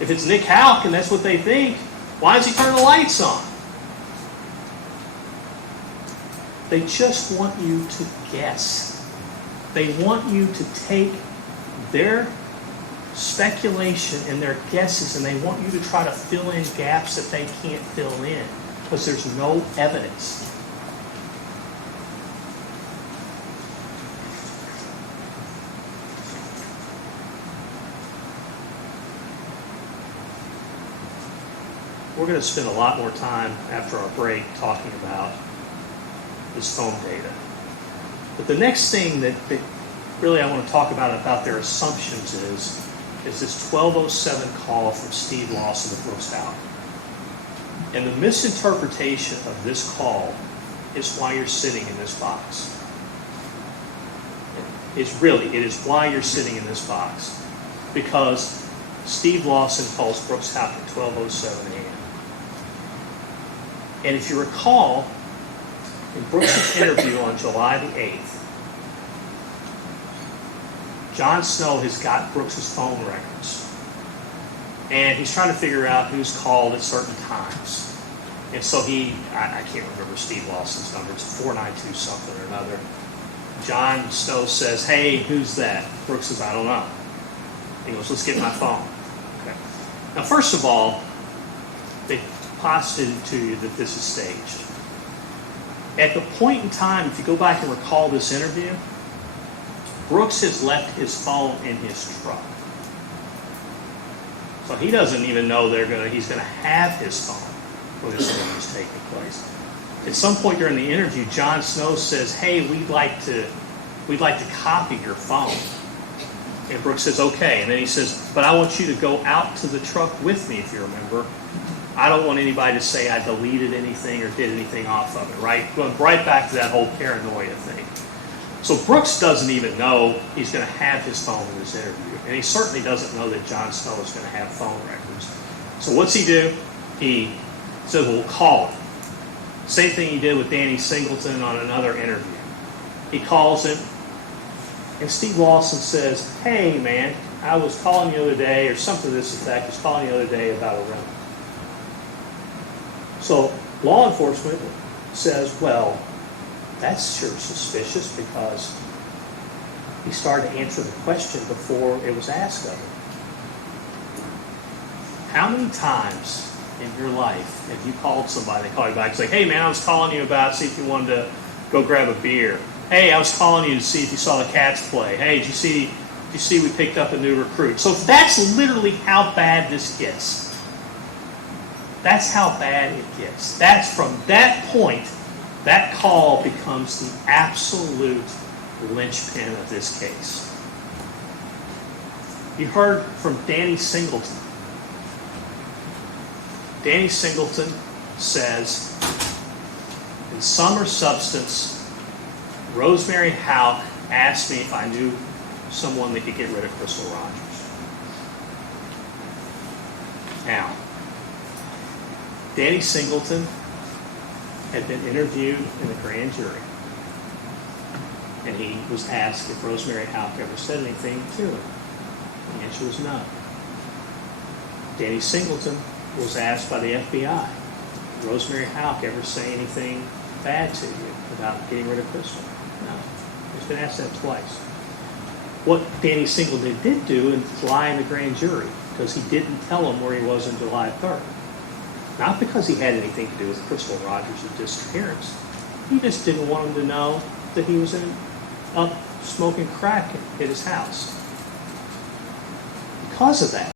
If it's Nick Houck and that's what they think, why does he turn the lights on? They just want you to guess. They want you to take their speculation and their guesses, and they want you to try to fill in gaps that they can't fill in because there's no evidence. We're going to spend a lot more time after our break talking about this phone data. But the next thing that really I want to talk about their assumptions is this 1207 call from Steve Lawson to Brooks Houck. And the misinterpretation of this call is why you're sitting in this box. It is why you're sitting in this box. Because Steve Lawson calls Brooks Houck at 12:07 a.m. And if you recall, in Brooks' interview on July the 8th, John Snow has got Brooks' phone records. And he's trying to figure out who's called at certain times. And so I can't remember Steve Lawson's number, it's 492 something or another. John Snow says, hey, who's that? Brooks says, I don't know. He goes, let's get my phone. Okay. Now, first of all, they posited to you that this is staged. At the point in time, if you go back and recall this interview, Brooks has left his phone in his truck. So he doesn't even know he's going to have his phone when this interview is taking place. At some point during the interview, John Snow says, hey, we'd like to copy your phone. And Brooks says, okay. And then he says, but I want you to go out to the truck with me, if you remember. I don't want anybody to say I deleted anything or did anything off of it, right? Going right back to that whole paranoia thing. So Brooks doesn't even know he's going to have his phone in this interview. And he certainly doesn't know that John Snow is going to have phone records. So what's he do? He says, well, we'll call him. Same thing he did with Danny Singleton on another interview. He calls him, and Steve Lawson says, hey, man, I was calling the other day, or something to this effect, I was calling the other day about a rental. So law enforcement says, well, that's sure suspicious because he started to answer the question before it was asked of him. How many times in your life have you called somebody, they call you back and say, hey man, I was calling you about, see if you wanted to go grab a beer. Hey, I was calling you to see if you saw the Cats play. Hey, did you see we picked up a new recruit? So that's literally how bad this gets. That's how bad it gets. That's from that point, that call becomes the absolute linchpin of this case. You heard from Danny Singleton. Danny Singleton says sum or substance, Rosemary Houck asked me if I knew someone that could get rid of Crystal Rogers. Now, Danny Singleton had been interviewed in the grand jury, and he was asked if Rosemary Houck ever said anything to him. The answer was no. Danny Singleton was asked by the FBI, did Rosemary Houck ever say anything bad to you about getting rid of Crystal? No. He's been asked that twice. What Danny Singleton did do is lie in the grand jury, because he didn't tell him where he was on July 3rd. Not because he had anything to do with Crystal Rogers' disappearance. He just didn't want him to know that he was up smoking crack at his house. Because of that,